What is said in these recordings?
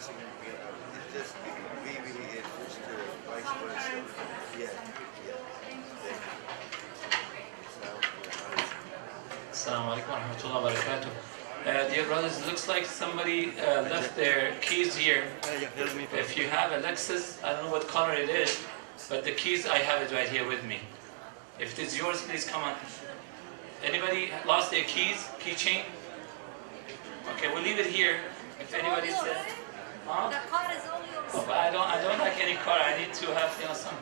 just BB is just vice versa. Yeah, Assalamu alaikum wa rahmatullahi wa barakatuh. Dear brothers, it looks like somebody left their keys here. If you have a Lexus, I don't know what color it is, but the keys, I have it right here with me. If it's yours, please come on. Anybody lost their keys, keychain? Okay, we'll leave it here. If anybody says, huh? The car is all yours. Oh, but I don't like any car. I need to have, some.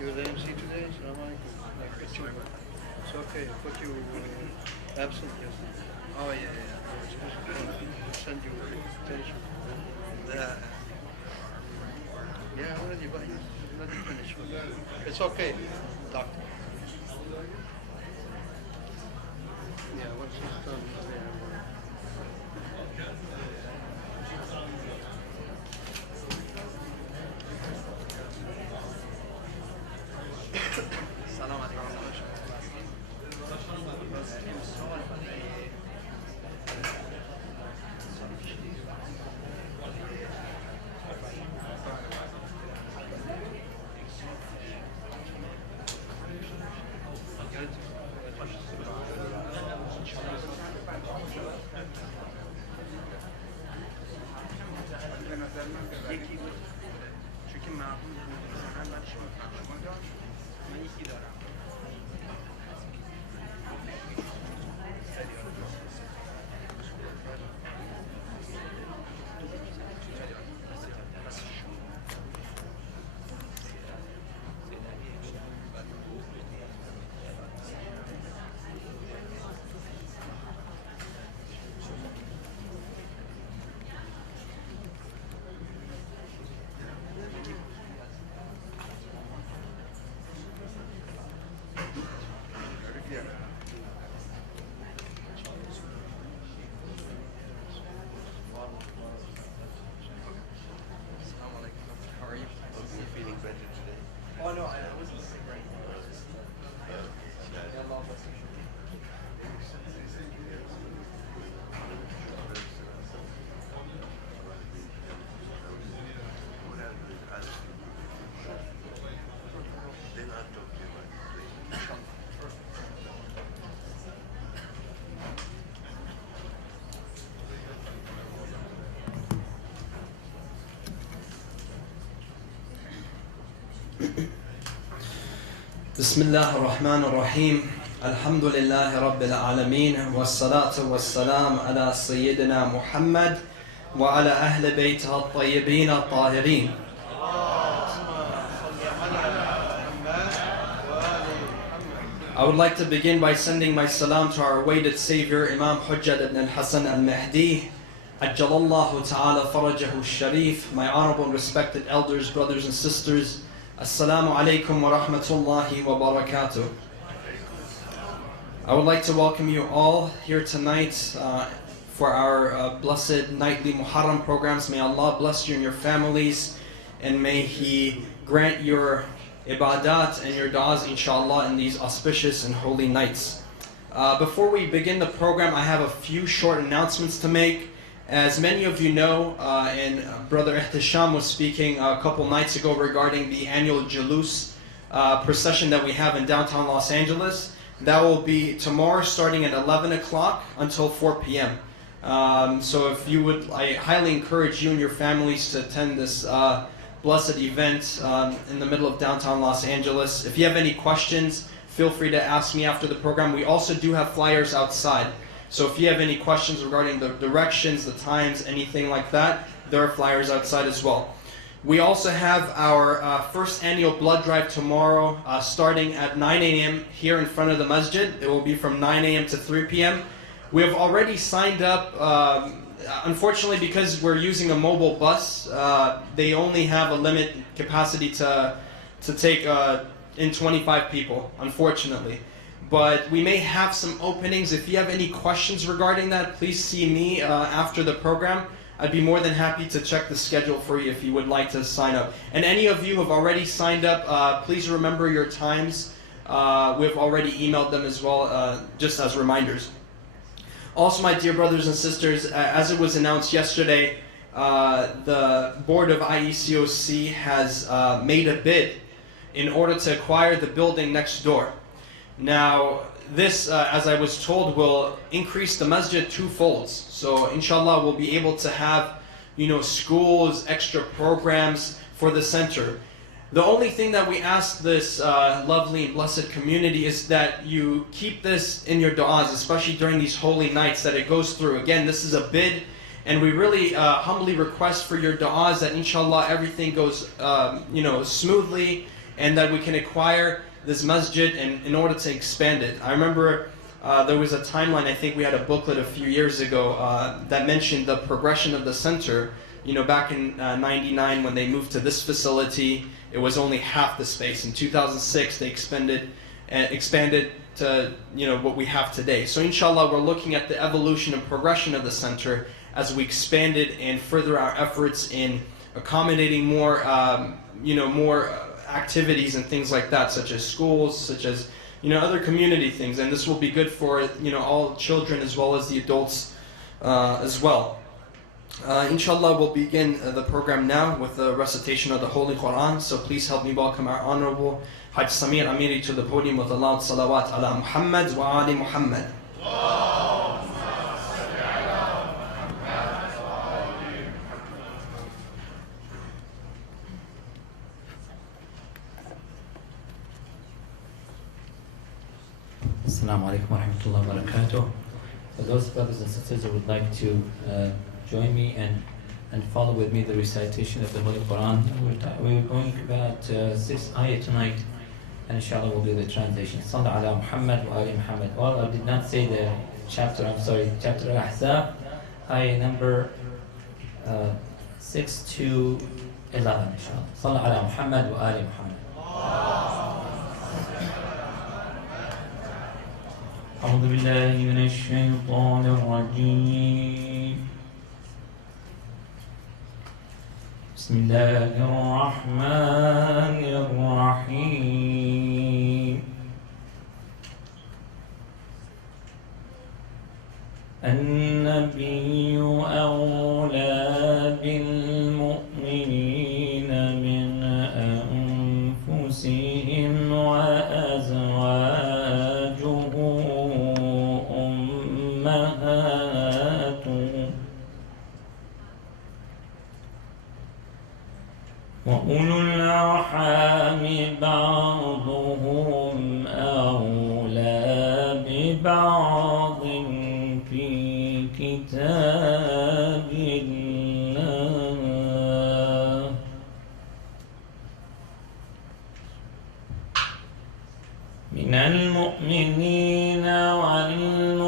You were the MC today? It's okay. I put you absent yesterday. Oh, yeah. I was supposed to send you an invitation. Yeah, already, but let me finish with that. It's okay, doctor. Yeah, once it's done, السلام عليكم. چون معقول بود مثلا من شما داشت من یکی دارم Oh no, I wasn't sick right now. I was just Allah bless you. then I'll talk to you about it. بسم الله الرحمن الرحيم الحمد لله رب العالمين والصلاة والسلام على سيدنا محمد وعلى أهل بيته الطيبين الطاهرين. I would like to begin by sending my salam to our awaited Savior Imam Hujjat ibn al-Hasan al-Mahdi Ajjalallahu ta'ala farajahu sharif. My honorable and respected elders, brothers and sisters, Assalamu alaikum wa rahmatullahi wa barakatuh. I would like to welcome you all here tonight for our blessed nightly Muharram programs. May Allah bless you and your families, and may He grant your ibadat and your du'as inshallah in these auspicious and holy nights. Before we begin the program, I have a few short announcements to make. As many of you know, and Brother Ihtisham was speaking a couple nights ago regarding the annual Jalus procession that we have in downtown Los Angeles. That will be tomorrow starting at 11 o'clock until 4 p.m. So if you would, I highly encourage you and your families to attend this blessed event in the middle of downtown Los Angeles. If you have any questions, feel free to ask me after the program. We also do have flyers outside. So if you have any questions regarding the directions, the times, anything like that, there are flyers outside as well. We also have our first annual blood drive tomorrow starting at 9 a.m. here in front of the masjid. It will be from 9 a.m. to 3 p.m. We have already signed up. Unfortunately, because we're using a mobile bus, they only have a limit capacity to take in 25 people, unfortunately. But we may have some openings. If you have any questions regarding that, please see me after the program. I'd be more than happy to check the schedule for you if you would like to sign up. And any of you who have already signed up, please remember your times. We've already emailed them as well, just as reminders. Also, my dear brothers and sisters, as it was announced yesterday, the board of IECOC has made a bid in order to acquire the building next door. Now, this, as I was told, will increase the masjid twofolds. So, inshallah, we'll be able to have, schools, extra programs for the center. The only thing that we ask this lovely and blessed community is that you keep this in your du'as, especially during these holy nights that it goes through. Again, this is a bid, and we really humbly request for your du'as that inshallah everything goes smoothly, and that we can acquire this masjid in order to expand it. I remember there was a timeline, I think we had a booklet a few years ago that mentioned the progression of the center. Back in 99 when they moved to this facility, it was only half the space. In 2006 they expanded to what we have today. So inshallah we're looking at the evolution and progression of the center as we expanded and further our efforts in accommodating more more activities and things like that, such as schools, such as other community things, and this will be good for all children as well as the adults as well. Inshallah, we'll begin the program now with the recitation of the Holy Quran. So please help me welcome our Honorable Hajj Samir Amiri to the podium with a loud salawat ala Muhammad wa ali Muhammad. Assalamu alaikum wa rahmatullahi wa barakatuh. For those brothers and sisters who would like to join me and follow with me the recitation of the Holy Quran, we're going about 6 ayat tonight, and inshallah we'll do the translation. Sallallahu ala Muhammad wa ali Muhammad. Well, I did not say the chapter, I'm sorry, chapter Al-Ahzab, ayah number 6 to 11, inshallah. Sallallahu ala Muhammad wa ali Muhammad. أعوذ بالله من الشيطان الرجيم. بسم الله الرحمن الرحيم. النبي أولى بالمؤمنين من أنفسهم وأزواجه أمهاتهم وأولو الأرحام بعضهم أولى ببعض في كتاب الله من المؤمنين والمهاجرين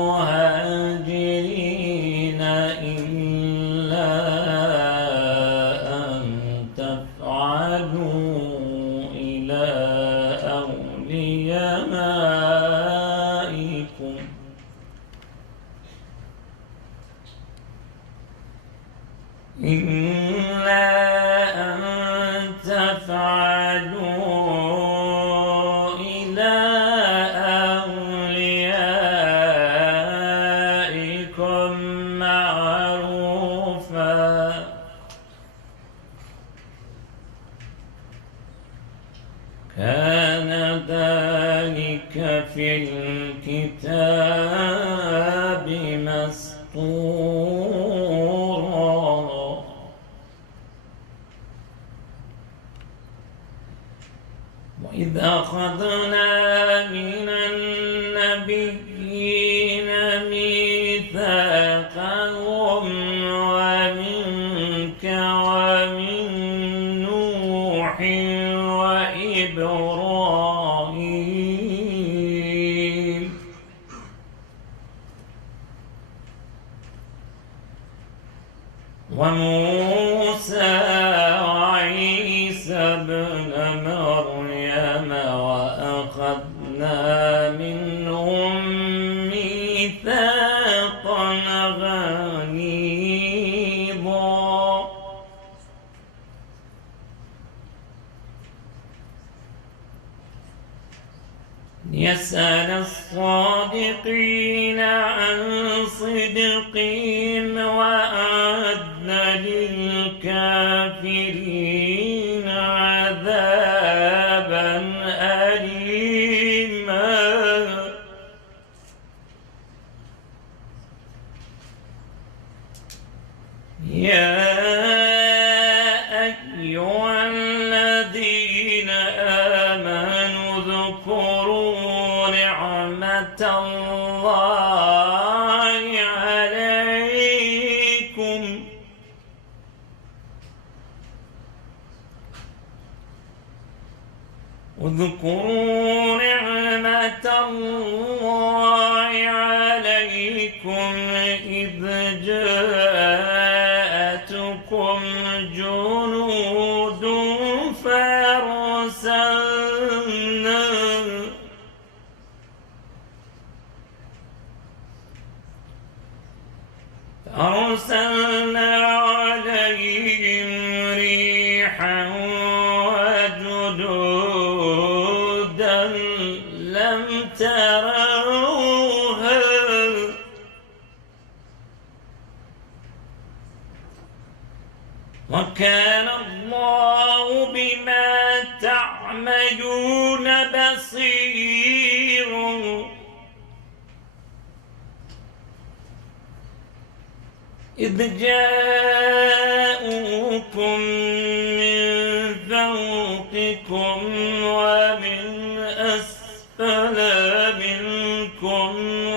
إلا أن تفعلوا إلى أوليائكم إلا أن تفعلوا إلى أوليائكم ذلك في الكتاب مسطورا وإذ أخذنا من النبيين ميثاقهم ومنك ومن نوح وإبراهيم وموسى وعيسى ابن مريم وأخذنا منهم ميثاقا غليظا يسأل الصادقين عن صدقهم وأعد للكافرين عذابا أليما يا أيها الذين آمنوا اذكروا نعمة الله عليكم اذكروا نعمة الله عليكم إذ جاءتكم جنود فأرسلنا عليهم ريحا وجنودا لم تروها وكان الله بما تعملون بصيرا إذ جاءوكم من فوقكم ومن أسفل منكم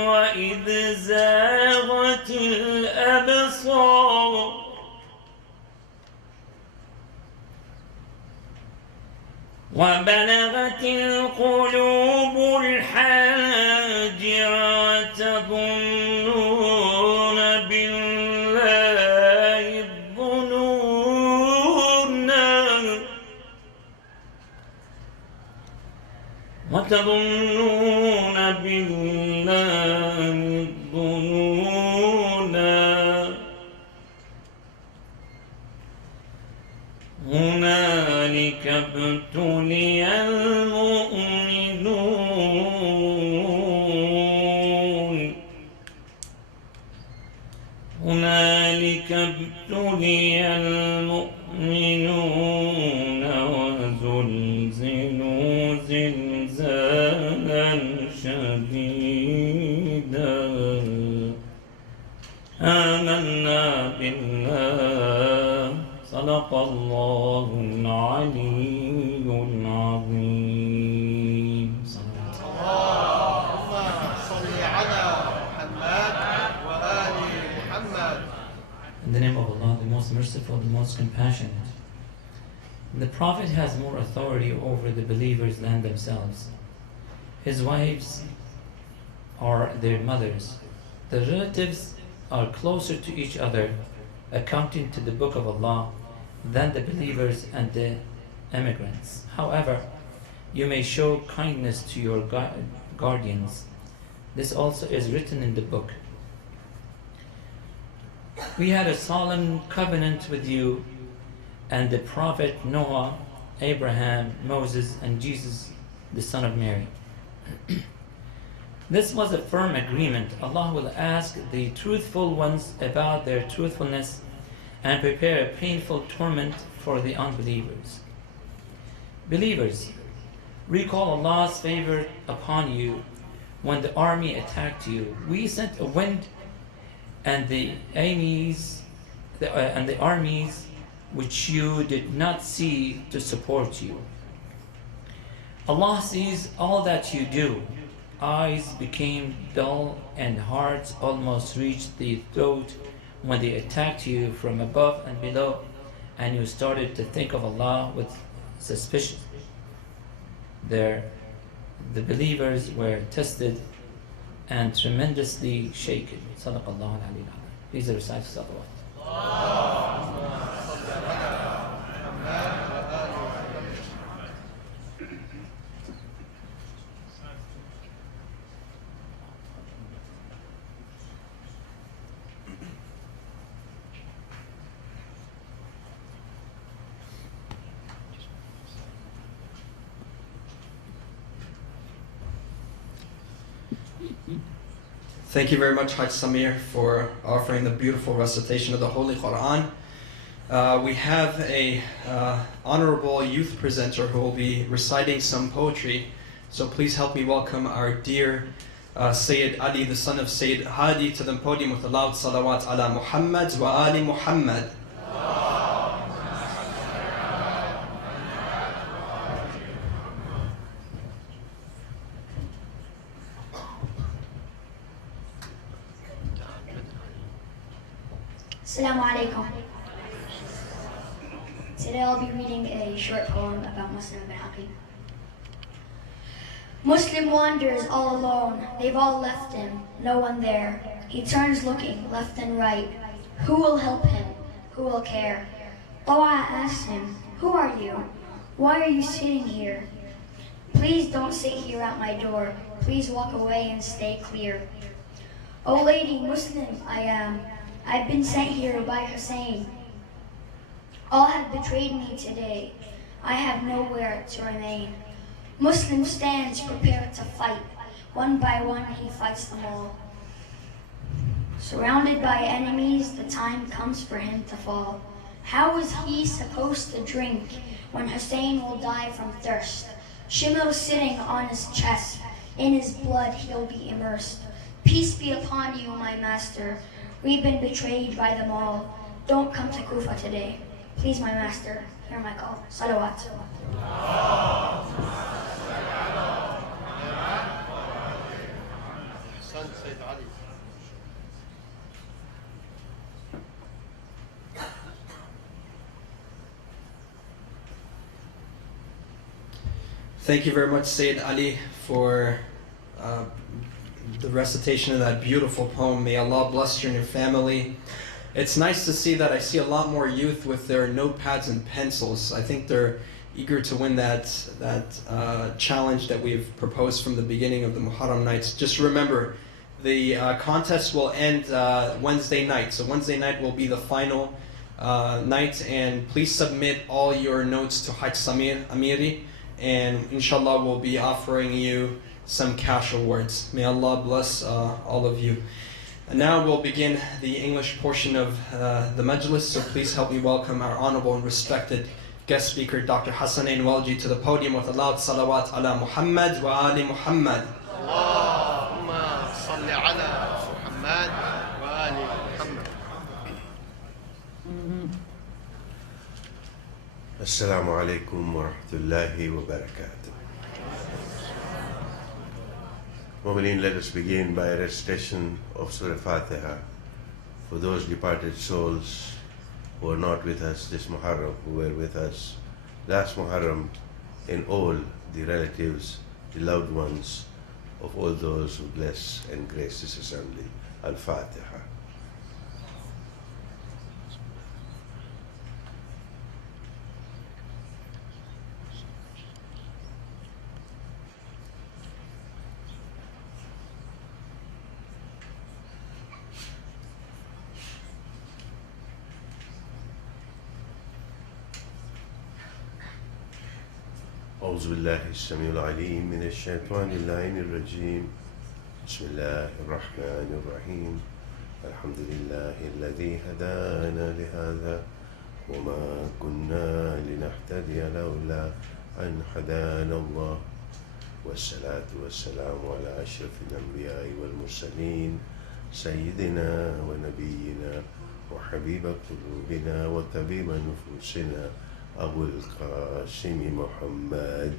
وإذ زاغت الأبصار وبلغت القلوب الحاجر وتظنون بالله الظنونا هنالك ابتلي المؤمنون هنالك ابتلي المؤمنون وزلزلوا زلزالا شديدا آمنا بالله صدق الله العلي العظيم. اللهم صل على محمد وآل محمد. In the name of Allah, the most merciful, the most compassionate. The Prophet has more authority over the believers than themselves. His wives are their mothers. The relatives are closer to each other, accounting to the Book of Allah, than the believers and the immigrants. However, you may show kindness to your guardians. This also is written in the book. We had a solemn covenant with you and the Prophet Noah, Abraham, Moses, and Jesus, the son of Mary. This was a firm agreement. Allah will ask the truthful ones about their truthfulness and prepare a painful torment for the unbelievers. Believers, Recall Allah's favor upon you when the army attacked you. We sent a wind and the armies which you did not see to support you. Allah sees all that you do. Eyes became dull and hearts almost reached the throat when they attacked you from above and below, and you started to think of Allah with suspicion. The believers were tested and tremendously shaken. Sadaqallahu al-Aliyyil Azim. Please recite salawat. Thank you very much, Hajj Samir, for offering the beautiful recitation of the Holy Quran. We have a honorable youth presenter who will be reciting some poetry. So please help me welcome our dear Sayyid Ali, the son of Sayyid Hadi, to the podium with a loud salawat ala Muhammad wa ali Muhammad. Assalamu alaikum. Today I'll be reading a short poem about Muslim ibn Aqil. Muslim wanders all alone, they've all left him, no one there. He turns looking left and right. Who will help him? Who will care? Tawa asks him, who are you? Why are you sitting here? Please don't sit here at my door. Please walk away and stay clear. Oh lady, Muslim I am. I've been sent here by Hussein. All have betrayed me today. I have nowhere to remain. Muslim stands prepared to fight. One by one he fights them all. Surrounded by enemies, the time comes for him to fall. How is he supposed to drink when Hussein will die from thirst? Shimil sitting on his chest, in his blood he'll be immersed. Peace be upon you, my master. We've been betrayed by them all. Don't come to Kufa today. Please, my master, hear my call. Salawat. Son Sayyid Ali. Thank you very much, Sayyid Ali, for the recitation of that beautiful poem. May Allah bless you and your family. It's nice to see that I see a lot more youth with their notepads and pencils. I think they're eager to win that challenge that we've proposed from the beginning of the Muharram nights. Just remember, the contest will end Wednesday night. So Wednesday night will be the final night, and please submit all your notes to Hajj Samir Amiri, and inshallah we'll be offering you some cash awards. May Allah bless all of you. And now we'll begin the English portion of the Majlis, so please help me welcome our honorable and respected guest speaker, Dr. Hassanain Walji, to the podium with a loud salawat ala Muhammad wa ali Muhammad. Allahumma salli ala Muhammad wa ali Muhammad. Assalamu alaikum wa rahmatullahi wa barakatuh. Mu'mineen, let us begin by a recitation of Surah Fatiha for those departed souls who are not with us this Muharram, who were with us last Muharram, and all the relatives, the loved ones of all those who bless and grace this assembly. Al-Fatiha. أعوذ بالله السميع العليم من الشيطان اللعين الرجيم. بسم الله الرحمن الرحيم. الحمد لله الذي هدانا لهذا وما كنا لنهتدي لولا أن هدانا الله والصلاة والسلام على أشرف الأنبياء والمرسلين سيدنا ونبينا وحبيب قلوبنا وطبيب نفوسنا أبو القاسم محمد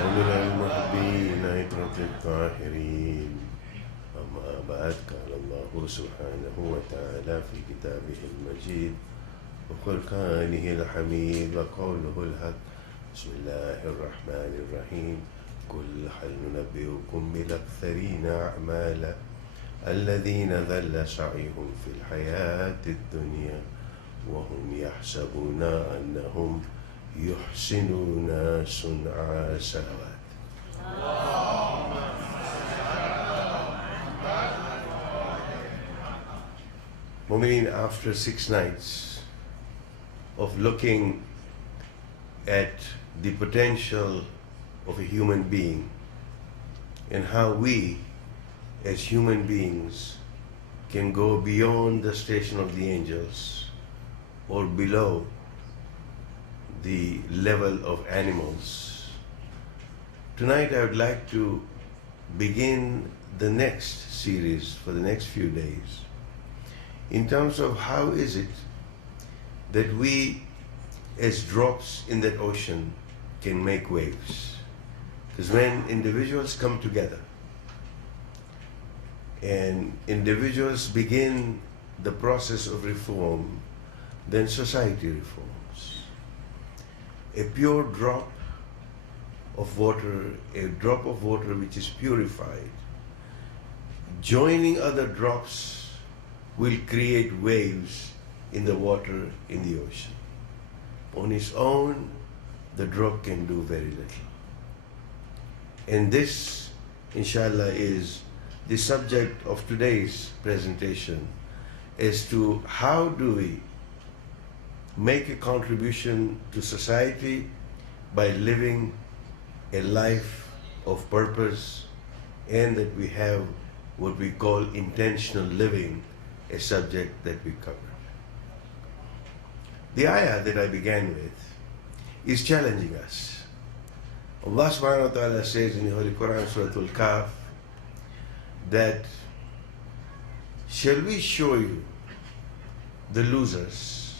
ومن المهديين عترة الطاهرين. أما بعد، قال الله سبحانه وتعالى في كتابه المجيد وفرقانه الحميد وقوله الحق: بسم الله الرحمن الرحيم. قل هل ننبئكم بالأخسرين أعمالا الذين ضل سعيهم في الحياة الدنيا وهم يحسبون أنهم يحسنون صنعا. صلوات. Mu'mineen, after 6 nights of looking at the potential of a human being and how we as human beings can go beyond the station of the angels or below the level of animals, tonight I would like to begin the next series for the next few days in terms of how is it that we as drops in that ocean can make waves. Because when individuals come together and individuals begin the process of reform, then society reforms. A pure drop of water, a drop of water which is purified, joining other drops will create waves in the water in the ocean. On its own, the drop can do very little. And this, inshallah, is the subject of today's presentation as to how do we make a contribution to society by living a life of purpose, and that we have what we call intentional living, a subject that we covered. The ayah that I began with is challenging us. Allah subhanahu wa ta'ala says in the Holy Quran, Surah Al-Kahf, that shall we show you the losers,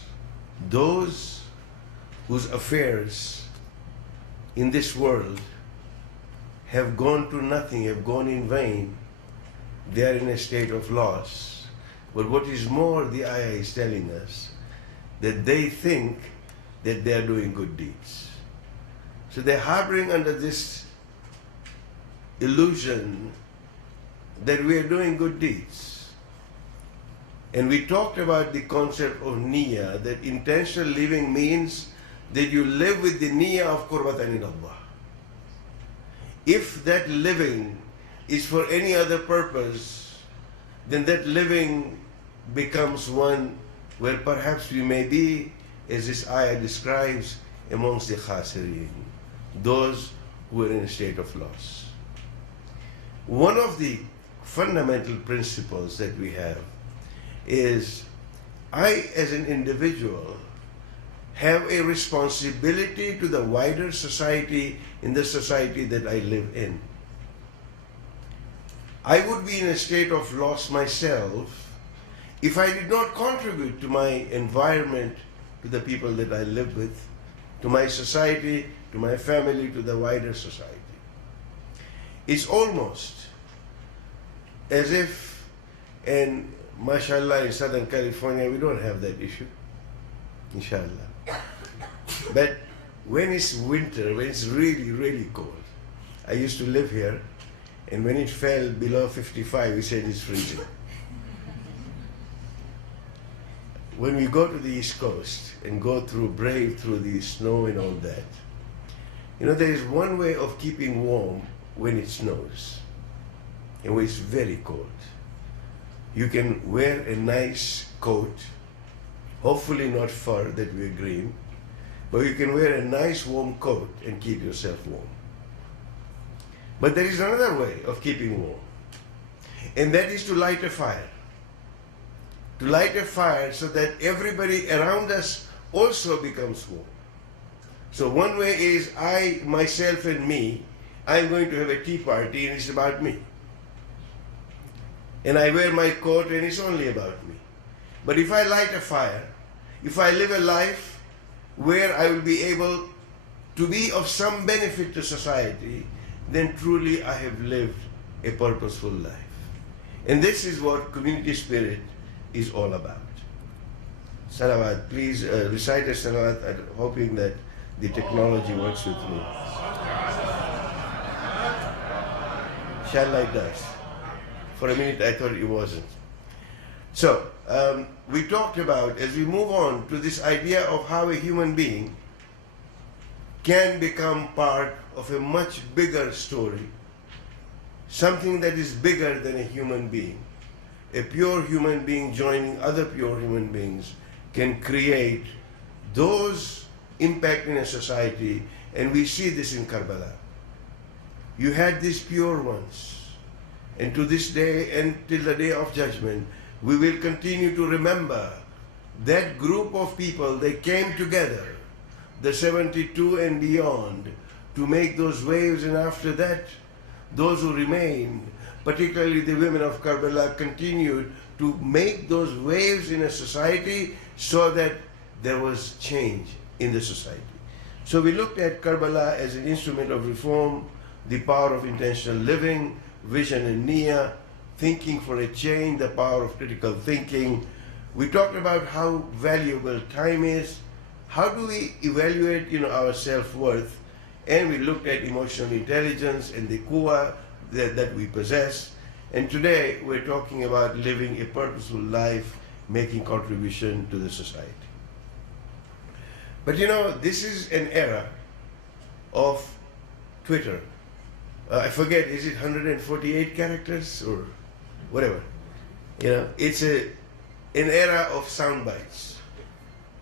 those whose affairs in this world have gone to nothing, have gone in vain. They are in a state of loss. But what is more, the ayah is telling us that they think that they are doing good deeds. So they're harboring under this illusion that we are doing good deeds. And we talked about the concept of niyyah, that intentional living means that you live with the niyyah of qurbatan ilallah. If that living is for any other purpose, then that living becomes one where perhaps we may be, as this ayah describes, amongst the khasireen, those who are in a state of loss. One of the fundamental principles that we have is I, as an individual, have a responsibility to the wider society, in the society that I live in. I would be in a state of loss myself if I did not contribute to my environment, to the people that I live with, to my society, to my family, to the wider society. It's almost as if, and mashallah, in Southern California, we don't have that issue, inshallah. But when it's winter, when it's really, really cold, I used to live here, and when it fell below 55, we said it's freezing. When we go to the East Coast and brave through the snow and all that, there is one way of keeping warm when it snows and when it's very cold. You can wear a nice coat, hopefully not fur that we're green, but you can wear a nice warm coat and keep yourself warm. But there is another way of keeping warm, and that is to light a fire. To light a fire so that everybody around us also becomes warm. So one way is I, myself and me, I'm going to have a tea party and it's about me. And I wear my coat and it's only about me. But if I light a fire, if I live a life where I will be able to be of some benefit to society, then truly I have lived a purposeful life. And this is what community spirit is all about. Salawat, please recite a salawat. I'm hoping that the technology works with me. Inshallah it does. For a minute I thought it wasn't. So, we talked about, as we move on to this idea of how a human being can become part of a much bigger story, something that is bigger than a human being. A pure human being joining other pure human beings can create those impact in a society, and we see this in Karbala. You had these pure ones, and to this day and till the day of judgment, we will continue to remember that group of people. They came together, the 72 and beyond, to make those waves, and after that, those who remained, particularly the women of Karbala, continued to make those waves in a society so that there was change in the society. So we looked at Karbala as an instrument of reform, the power of intentional living, vision and niyyah, thinking for a change, the power of critical thinking. We talked about how valuable time is, how do we evaluate our self-worth, and we looked at emotional intelligence and the quwa that we possess. And today we're talking about living a purposeful life, making contribution to the society. But this is an era of Twitter. I forget, is it 148 characters or whatever? It's an era of sound bites.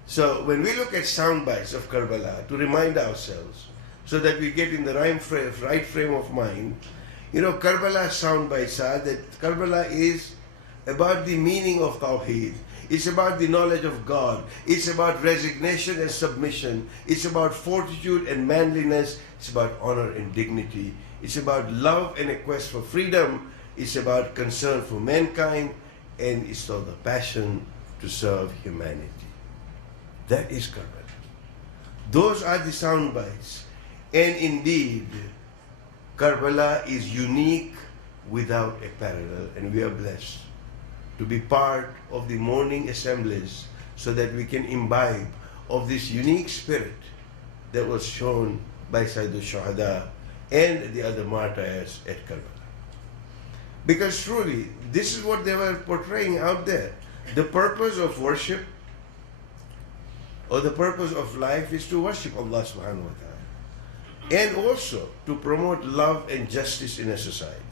So when we look at sound bites of Karbala, to remind ourselves, so that we get in the right frame of mind, Karbala sound bites are that Karbala is about the meaning of Tawheed. It's about the knowledge of God. It's about resignation and submission. It's about fortitude and manliness. It's about honor and dignity. It's about love and a quest for freedom. It's about concern for mankind. And it's all the passion to serve humanity. That is Karbala. Those are the sound bites. And indeed, Karbala is unique without a parallel. And we are blessed to be part of the mourning assemblies so that we can imbibe of this unique spirit that was shown by Sayyidul Shuhada and the other martyrs at Karbala. Because truly, this is what they were portraying out there. The purpose of worship or the purpose of life is to worship Allah subhanahu wa ta'ala, and also to promote love and justice in a society.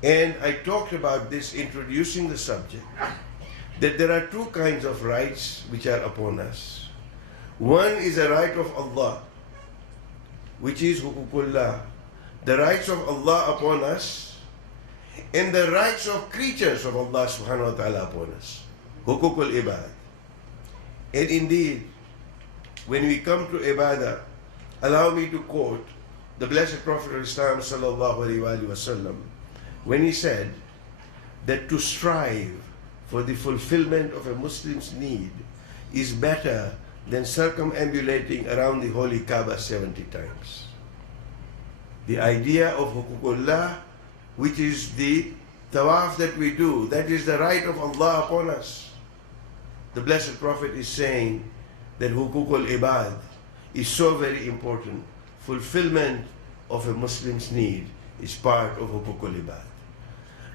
And I talked about this, introducing the subject, that there are two kinds of rights which are upon us. One is a right of Allah, which is hukukullah, the rights of Allah upon us, and the rights of creatures of Allah subhanahu wa ta'ala upon us, hukukul ibad. And indeed, when we come to ibadah, allow me to quote the Blessed Prophet of Islam sallallahu alaihi wasallam, when he said that to strive for the fulfillment of a Muslim's need is better than circumambulating around the holy Kaaba 70 times. The idea of hukukullah, which is the tawaf that we do, that is the right of Allah upon us. The Blessed Prophet is saying that hukukul ibad is so very important. Fulfillment of a Muslim's need is part of hukukul ibad.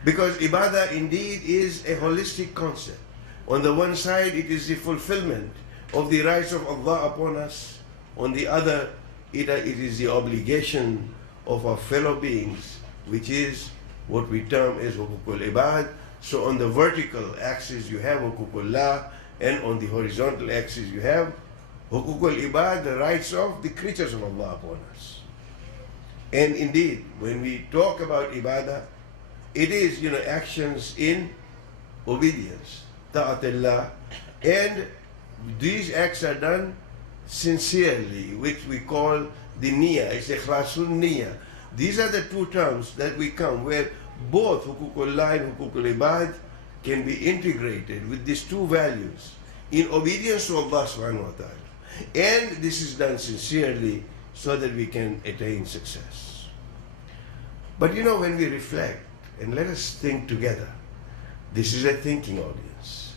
Because ibadah indeed is a holistic concept. On the one side, it is the fulfillment of the rights of Allah upon us. On the other, it is the obligation of our fellow beings, which is what we term as hukukul ibad. So on the vertical axis, you have hukukullah, and on the horizontal axis, you have hukukul ibad, the rights of the creatures of Allah upon us. And indeed, when we talk about ibadah, it is, actions in obedience, ta'atillah, and these acts are done sincerely, which we call the niyyah, it's ikhlasun niyyah. These are the two terms that we come where both hukukullah and hukukul ibad can be integrated with these two values in obedience to Allah subhanahu wa ta'ala. And this is done sincerely so that we can attain success. But you know, when we reflect, and let us think together, this is a thinking audience.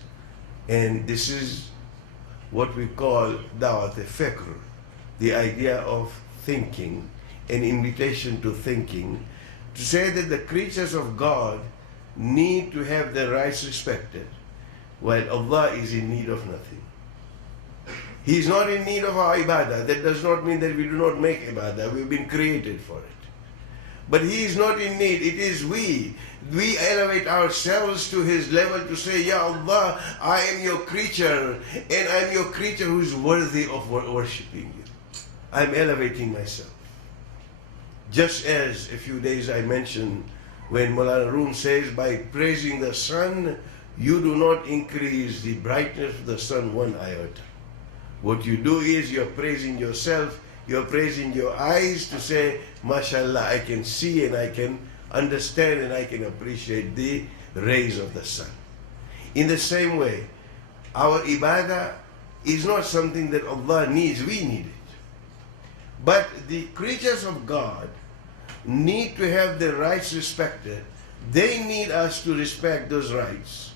And this is what we call dawat al-fikr, the idea of thinking, an invitation to thinking, to say that the creatures of God need to have their rights respected, while Allah is in need of nothing. He is not in need of our ibadah. That does not mean that we do not make ibadah. We've been created for it. But He is not in need. It is we. We elevate ourselves to His level to say, Ya Allah, I am your creature, and I am your creature who is worthy of worshipping you. I am elevating myself. Just as a few days I mentioned when Maulana Room says, by praising the sun, you do not increase the brightness of the sun one iota. What you do is you're praising yourself, you're praising your eyes to say, mashallah, I can see and I can understand and I can appreciate the rays of the sun. In the same way, our ibadah is not something that Allah needs, we need it. But the creatures of God need to have their rights respected. They need us to respect those rights.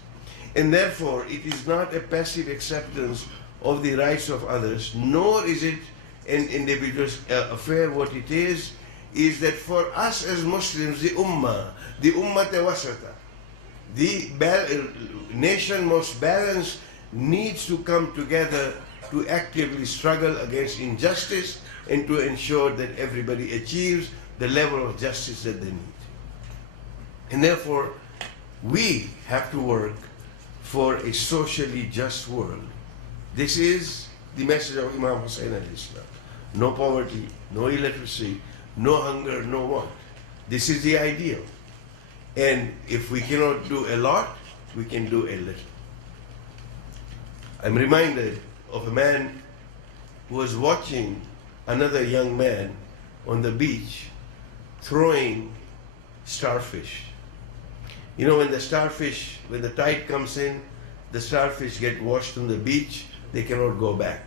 And therefore, it is not a passive acceptance of the rights of others, nor is it an individual affair. What it is that for us as Muslims, the ummah wasata, the nation most balanced, needs to come together to actively struggle against injustice and to ensure that everybody achieves the level of justice that they need. And therefore, we have to work for a socially just world. This is the message of Imam Hussain alayhi salam. No poverty, no illiteracy, no hunger, no want. This is the ideal. And if we cannot do a lot, we can do a little. I'm reminded of a man who was watching another young man on the beach throwing starfish. You know, when the tide comes in, the starfish get washed on the beach, they cannot go back.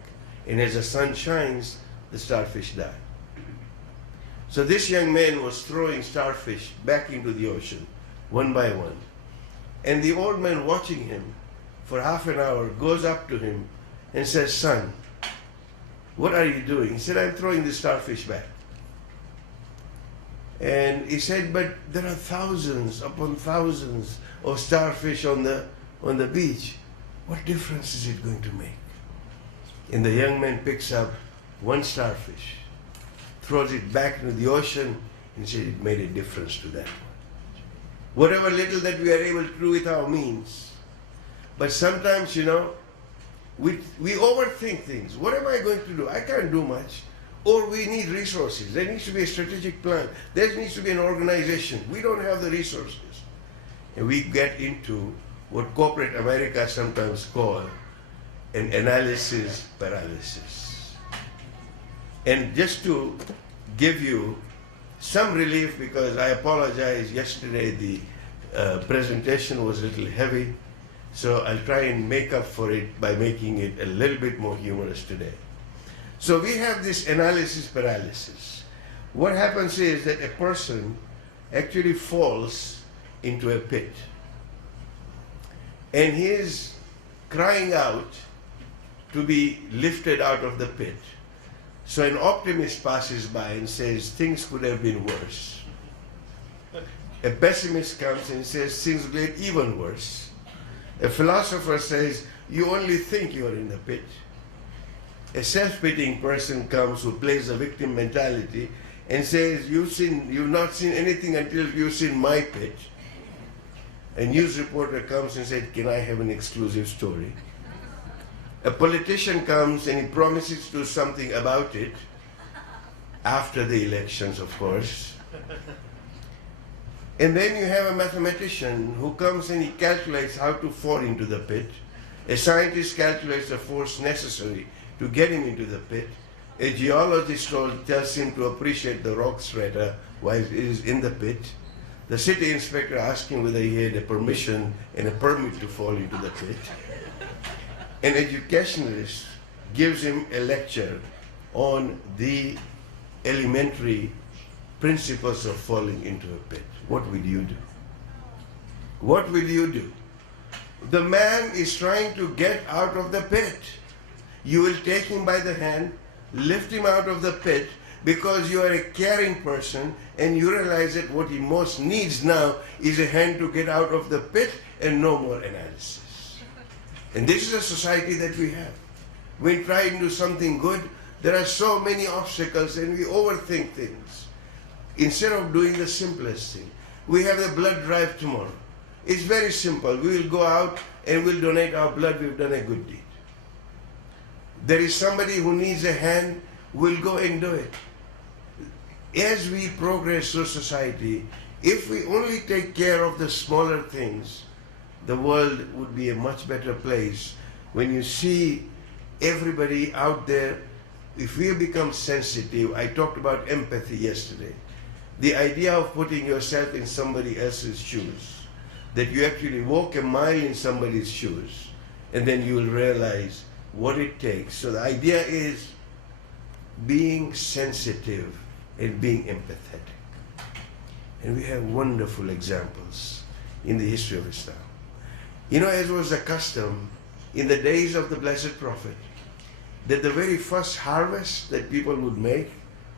And as the sun shines, the starfish die. So this young man was throwing starfish back into the ocean, one by one. And the old man watching him for half an hour goes up to him and says, son, what are you doing? He said, I'm throwing the starfish back. And he said, but there are thousands upon thousands of starfish on the beach. What difference is it going to make? And the young man picks up one starfish, throws it back into the ocean, and said it made a difference to that one. Whatever little that we are able to do with our means. But sometimes, you know, we overthink things. What am I going to do? I can't do much. Or we need resources. There needs to be a strategic plan. There needs to be an organization. We don't have the resources. And we get into what corporate America sometimes call an analysis paralysis. And just to give you some relief, because I apologize, yesterday the presentation was a little heavy, so I'll try and make up for it by making it a little bit more humorous today. So we have this analysis paralysis. What happens is that a person actually falls into a pit, and he is crying out to be lifted out of the pit. So an optimist passes by and says, things could have been worse. A pessimist comes and says, things will get even worse. A philosopher says, you only think you're in the pit. A self-pitying person comes who plays the victim mentality and says, you've not seen anything until you've seen my pit. A news reporter comes and says, can I have an exclusive story? A politician comes and he promises to do something about it, after the elections, of course. And then you have a mathematician who comes and he calculates how to fall into the pit. A scientist calculates the force necessary to get him into the pit. A geologist tells him to appreciate the rock strata while he is in the pit. The city inspector asks him whether he had a permission and a permit to fall into the pit. An educationalist gives him a lecture on the elementary principles of falling into a pit. What will you do? What will you do? The man is trying to get out of the pit. You will take him by the hand, lift him out of the pit, because you are a caring person and you realize that what he most needs now is a hand to get out of the pit and no more analysis. And this is a society that we have. When we try to do something good, there are so many obstacles and we overthink things. Instead of doing the simplest thing, we have the blood drive tomorrow. It's very simple. We will go out and we'll donate our blood. We've done a good deed. There is somebody who needs a hand, we'll go and do it. As we progress through society, if we only take care of the smaller things, the world would be a much better place. When you see everybody out there, if we become sensitive, I talked about empathy yesterday, the idea of putting yourself in somebody else's shoes, that you actually walk a mile in somebody's shoes, and then you will realize what it takes. So the idea is being sensitive and being empathetic. And we have wonderful examples in the history of Islam. You know, as was the custom in the days of the Blessed Prophet, that the very first harvest that people would make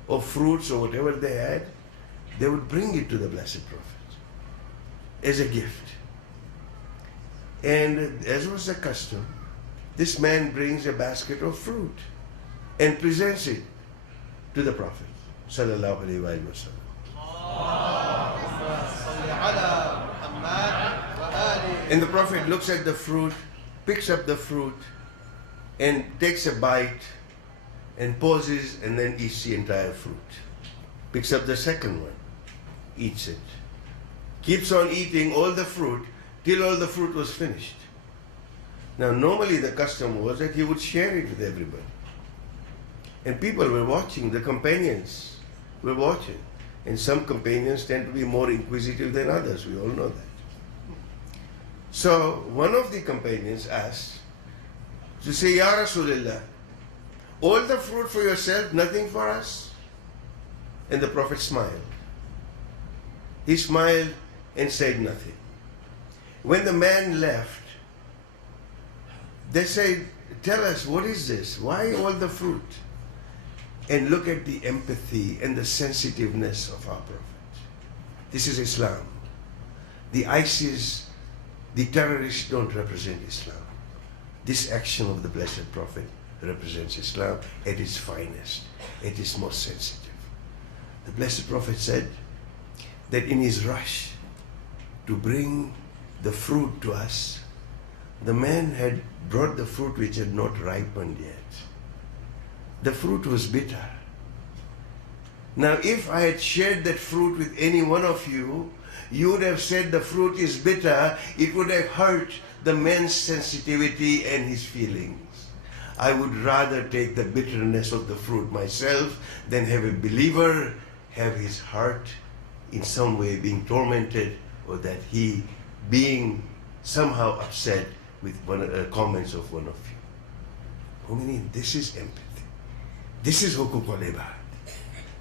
of fruits or whatever they had, they would bring it to the Blessed Prophet as a gift. And as was the custom, this man brings a basket of fruit and presents it to the Prophet sallallahu alaihi wasallam. And the Prophet looks at the fruit, picks up the fruit, and takes a bite and pauses and then eats the entire fruit. Picks up the second one, eats it. Keeps on eating all the fruit till all the fruit was finished. Now normally the custom was that he would share it with everybody. And people were watching, the companions were watching. And some companions tend to be more inquisitive than others, we all know that. So one of the companions asked to say, Ya Rasulullah, all the fruit for yourself, nothing for us? And the Prophet smiled. He smiled and said nothing. When the man left, they said, tell us, what is this? Why all the fruit? And look at the empathy and the sensitiveness of our Prophet. This is Islam. The ISIS, the terrorists don't represent Islam. This action of the Blessed Prophet represents Islam at its finest, at its most sensitive. The Blessed Prophet said that in his rush to bring the fruit to us, the man had brought the fruit which had not ripened yet. The fruit was bitter. Now, if I had shared that fruit with any one of you, you would have said the fruit is bitter. It would have hurt the man's sensitivity and his feelings. I would rather take the bitterness of the fruit myself than have a believer have his heart in some way being tormented, or that he being somehow upset with comments of one of you. I mean, this is empathy. This is hukuk al-ibad.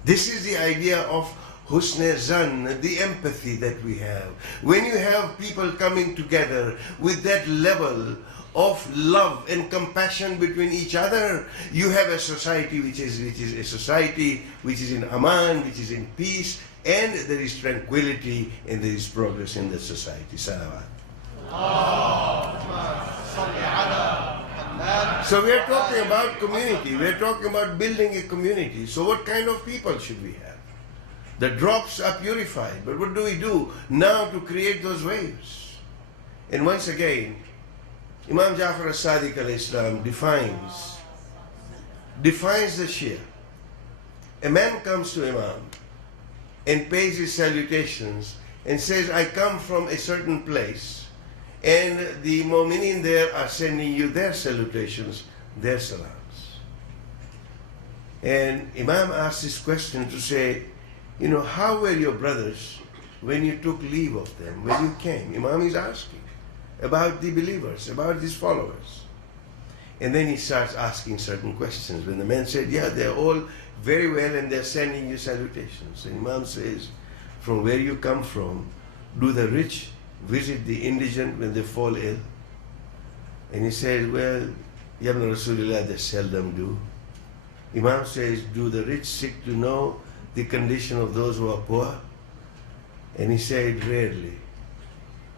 This is the idea of husn zan, the empathy that we have. When you have people coming together with that level of love and compassion between each other, you have a society which is a society which is in aman, which is in peace, and there is tranquility and there is progress in the society. Salawat. So we are talking about community, we are talking about building a community. So what kind of people should we have? The drops are purified, but what do we do now to create those waves? And once again, Imam Jafar as-Sadiq al-Islam defines the Shia. A man comes to Imam and pays his salutations and says, I come from a certain place, and the Mu'minin there are sending you their salutations, their salams. And Imam asked this question to say, you know, how were your brothers when you took leave of them, when you came? Imam is asking about the believers, about his followers. And then he starts asking certain questions. When the man said, yeah, they're all very well and they're sending you salutations. And Imam says, from where you come from, do the rich visit the indigent when they fall ill? And he said, well, Ya Ibn Rasulullah, they seldom do. Imam says, do the rich seek to know the condition of those who are poor? And he said, rarely.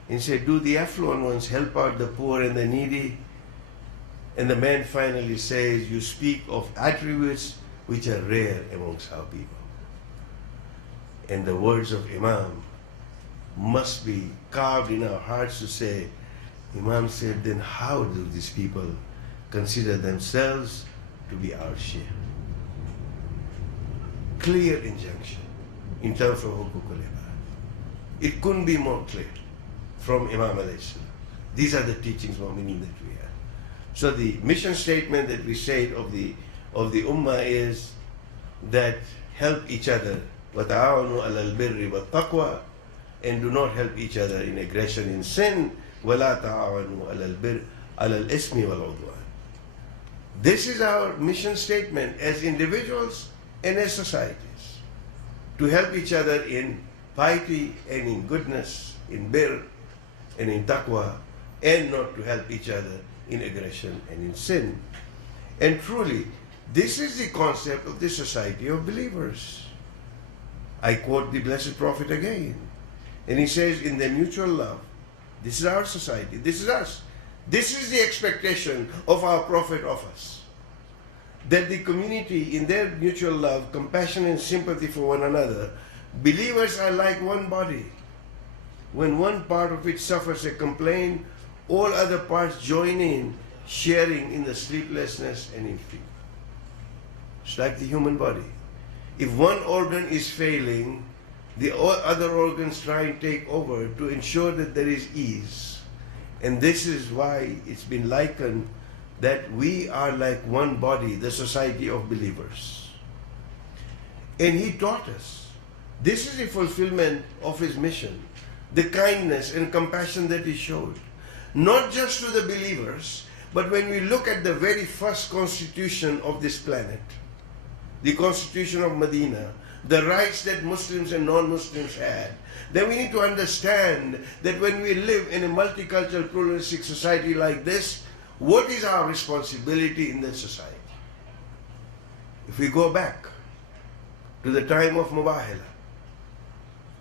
And he said, do the affluent ones help out the poor and the needy? And the man finally says, you speak of attributes which are rare amongst our people. And the words of Imam must be carved in our hearts to say, Imam said, then how do these people consider themselves to be our share? Clear injunction in terms of hukuk al-ibad. It couldn't be more clear from Imam alayhi salam. These are the teachings of meaning that we have. So the mission statement that we said of the ummah is that help each other, وَتَعَاوَنُوا عَلَى الْبِرِّ وَالتَّقْوَى, and do not help each other in aggression, in sin, وَلَا تَعَاوَنُوا عَلَى الْإِثْمِ وَالْعُدْوَانِ. This is our mission statement as individuals and as societies, to help each other in piety and in goodness, in birr and in taqwa, and not to help each other in aggression and in sin. And truly, this is the concept of the society of believers. I quote the Blessed Prophet again, and he says, in the mutual love, this is our society, this is us. This is the expectation of our Prophet of us. That the community, in their mutual love, compassion and sympathy for one another, believers are like one body. When one part of it suffers a complaint, all other parts join in, sharing in the sleeplessness and in fear. It's like the human body. If one organ is failing, the other organs try and take over to ensure that there is ease. And this is why it's been likened that we are like one body, the society of believers. And he taught us. This is the fulfillment of his mission, the kindness and compassion that he showed. Not just to the believers, but when we look at the very first constitution of this planet, the constitution of Medina, the rights that Muslims and non-Muslims had, then we need to understand that when we live in a multicultural pluralistic society like this, what is our responsibility in that society? If we go back to the time of Mubahala,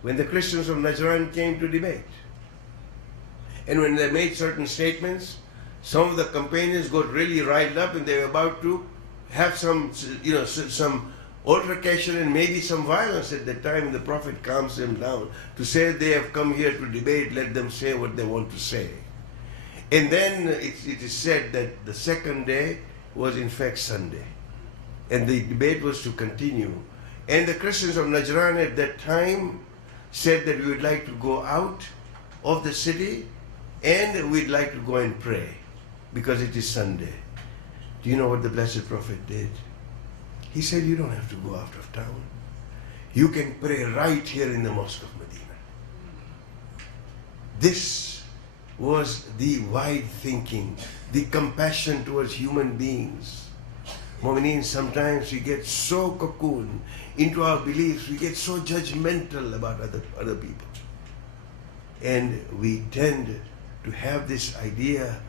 when the Christians of Najran came to debate, and when they made certain statements, some of the campaigners got really riled up and they were about to have some altercation and maybe some violence. At that time, the Prophet calms them down to say they have come here to debate, let them say what they want to say. And then it is said that the second day was in fact Sunday, and the debate was to continue. And the Christians of Najran at that time said that we would like to go out of the city and we'd like to go and pray because it is Sunday. Do you know what the Blessed Prophet did? He said, you don't have to go out of town. You can pray right here in the Mosque of Medina. This was the wide thinking, the compassion towards human beings. Mu'mineen, sometimes we get so cocooned into our beliefs, we get so judgmental about other people. And we tend to have this idea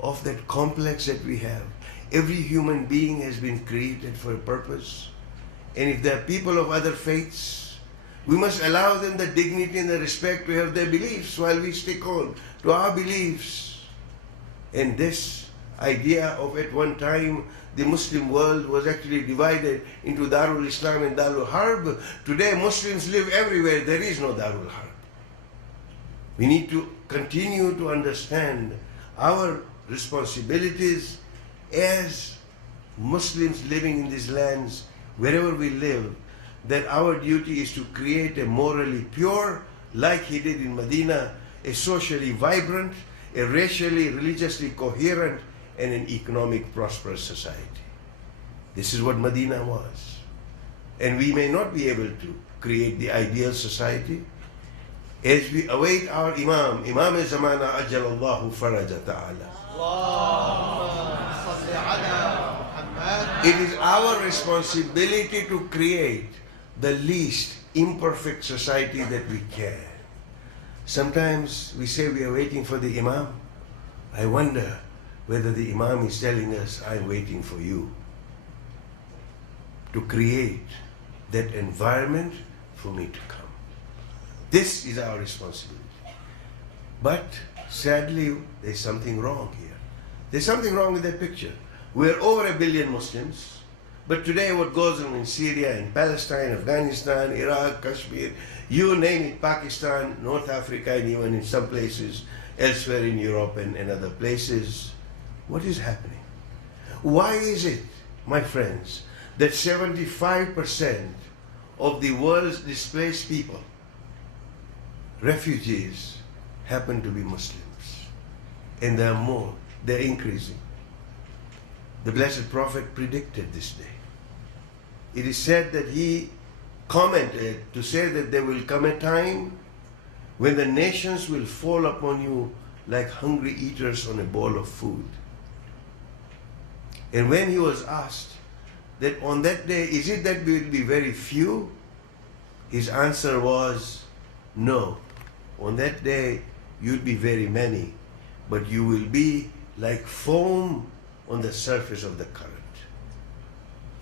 of that complex that we have. Every human being has been created for a purpose. And if there are people of other faiths, we must allow them the dignity and the respect to have their beliefs while we stick on to our beliefs. And this idea of at one time the Muslim world was actually divided into Darul Islam and Darul Harb. Today Muslims live everywhere. There is no Darul Harb. We need to continue to understand our responsibilities as Muslims living in these lands, wherever we live, that our duty is to create a morally pure, like he did in Medina, a socially vibrant, a racially, religiously coherent, and an economic prosperous society. This is what Medina was. And we may not be able to create the ideal society. As we await our Imam Zamana Ajjalallahu Faraja Ta'ala. It is our responsibility to create the least imperfect society that we can. Sometimes we say we are waiting for the Imam. I wonder whether the Imam is telling us, I'm waiting for you to create that environment for me to come. This is our responsibility. But sadly, there's something wrong here. There's something wrong with that picture. We're over 1 billion Muslims, but today what goes on in Syria, in Palestine, Afghanistan, Iraq, Kashmir, you name it, Pakistan, North Africa, and even in some places elsewhere in Europe and other places, what is happening? Why is it, my friends, that 75% of the world's displaced people, refugees, happen to be Muslims? And there are more, they're increasing. The Blessed Prophet predicted this day. It is said that he commented to say that there will come a time when the nations will fall upon you like hungry eaters on a bowl of food. And when he was asked that on that day, is it that we will be very few? His answer was, no. On that day, you'll be very many, but you will be like foam on the surface of the current.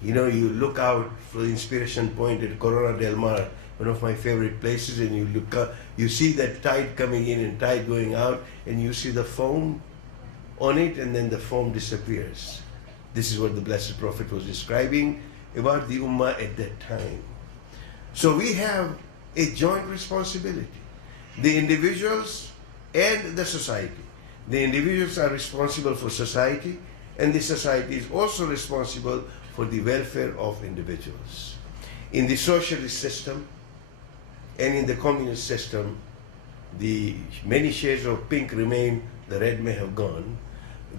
You know, you look out for the inspiration point at Corona del Mar, one of my favorite places, and you look up, you see that tide coming in and tide going out, and you see the foam on it, and then the foam disappears. This is what the Blessed Prophet was describing about the Ummah at that time. So we have a joint responsibility. The individuals and the society. The individuals are responsible for society, and the society is also responsible for the welfare of individuals. In the socialist system and in the communist system, the many shades of pink remain, the red may have gone.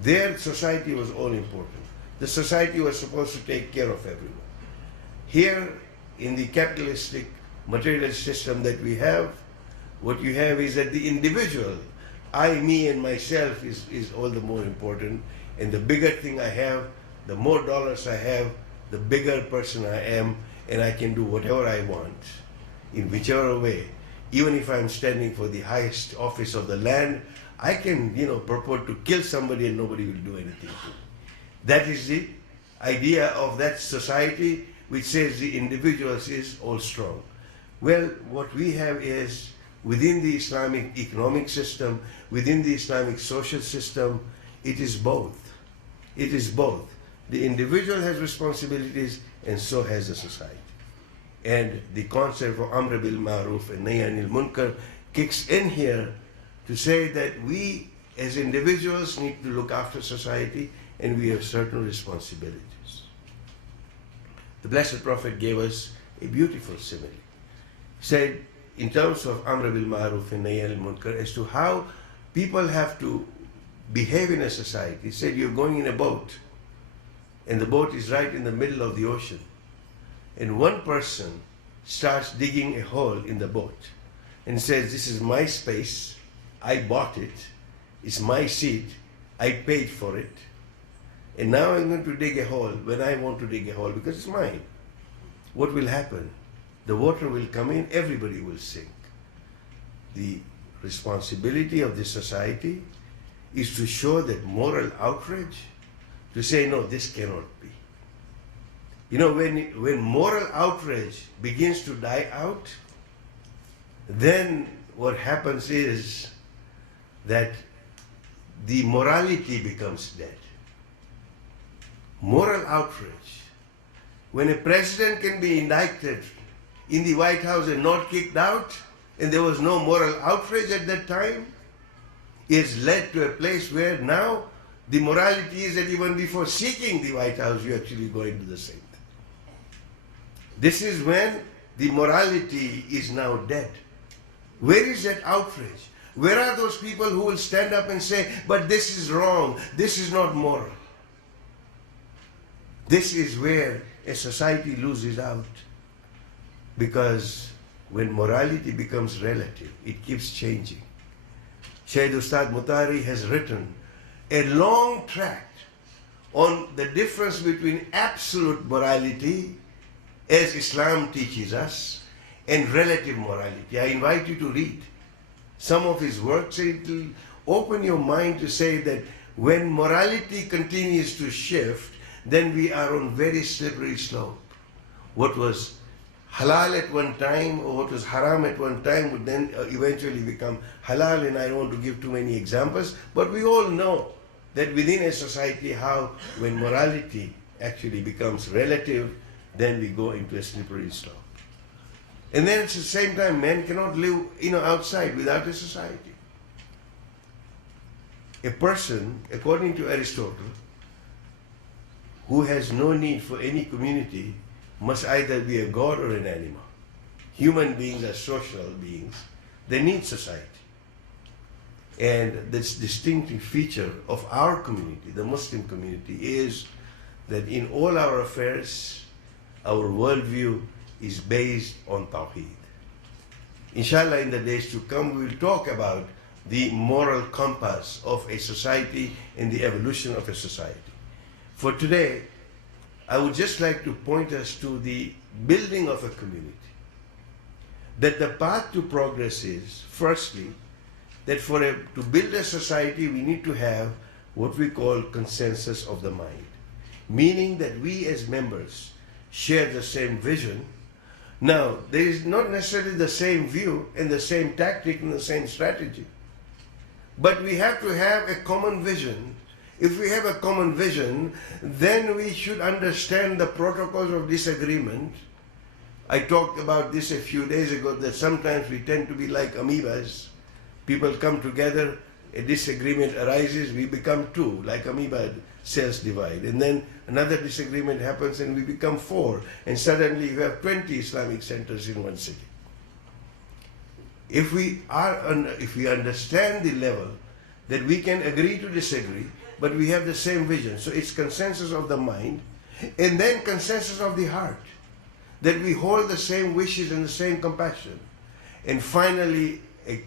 Their society was all important. The society was supposed to take care of everyone. Here, in the capitalistic, materialist system that we have, what you have is that the individual, I, me, and myself is all the more important. And the bigger thing I have, the more dollars I have, the bigger person I am, and I can do whatever I want, in whichever way. Even if I'm standing for the highest office of the land, I can, purport to kill somebody and nobody will do anything to me. That is the idea of that society which says the individuals is all strong. Well, what we have is, within the Islamic economic system, within the Islamic social system, it is both. It is both. The individual has responsibilities, and so has the society. And the concept of Amr bil Ma'ruf and Nahy anil Munkar kicks in here to say that we as individuals need to look after society, and we have certain responsibilities. The Blessed Prophet gave us a beautiful simile. He said, in terms of Amr bil Ma'ruf and Nahy anil Munkar, as to how people have to behave in a society. He said, you're going in a boat, and the boat is right in the middle of the ocean. And one person starts digging a hole in the boat and says, this is my space, I bought it, it's my seat, I paid for it, and now I'm going to dig a hole when I want to dig a hole because it's mine. What will happen? The water will come in, everybody will sink. The responsibility of the society is to show that moral outrage, to say, no, this cannot be. When moral outrage begins to die out, then what happens is that the morality becomes dead. Moral outrage. When a president can be indicted in the White House and not kicked out, and there was no moral outrage at that time, it's led to a place where now the morality is that even before seeking the White House, you actually go into the same thing. This is when the morality is now dead. Where is that outrage? Where are those people who will stand up and say, but this is wrong, this is not moral? This is where a society loses out, because when morality becomes relative, it keeps changing. Shaykh Ustad Mutari has written a long tract on the difference between absolute morality, as Islam teaches us, and relative morality. I invite you to read some of his works. It will open your mind to say that when morality continues to shift, then we are on very slippery slope. What was halal at one time, or what was haram at one time, would then eventually become halal, and I don't want to give too many examples, but we all know that within a society how when morality actually becomes relative, then we go into a slippery slope. And then at the same time, man cannot live outside without a society. A person, according to Aristotle, who has no need for any community must either be a god or an animal. Human beings are social beings. They need society. And this distinctive feature of our community, the Muslim community, is that in all our affairs, our worldview is based on Tawheed. Inshallah, in the days to come, we will talk about the moral compass of a society and the evolution of a society. For today, I would just like to point us to the building of a community. That the path to progress is, firstly, that to build a society, we need to have what we call consensus of the mind. Meaning that we as members share the same vision. Now, there is not necessarily the same view and the same tactic and the same strategy. But we have to have a common vision. If we have a common vision, then we should understand the protocols of disagreement. I talked about this a few days ago, that sometimes we tend to be like amoebas. People come together, a disagreement arises, we become two, like amoeba cells divide. And then another disagreement happens and we become four. And suddenly you have 20 Islamic centers in one city. If we understand the level that we can agree to disagree, but we have the same vision. So it's consensus of the mind, and then consensus of the heart, that we hold the same wishes and the same compassion. And finally, a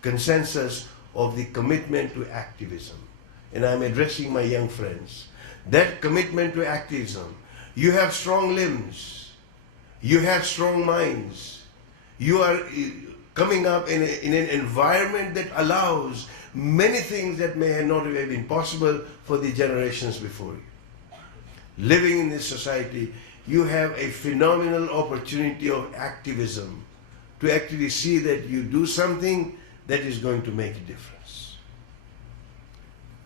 consensus of the commitment to activism. And I'm addressing my young friends. That commitment to activism. You have strong limbs. You have strong minds. You are coming up in an environment that allows many things that may not have been possible for the generations before you. Living in this society, you have a phenomenal opportunity of activism to actually see that you do something that is going to make a difference.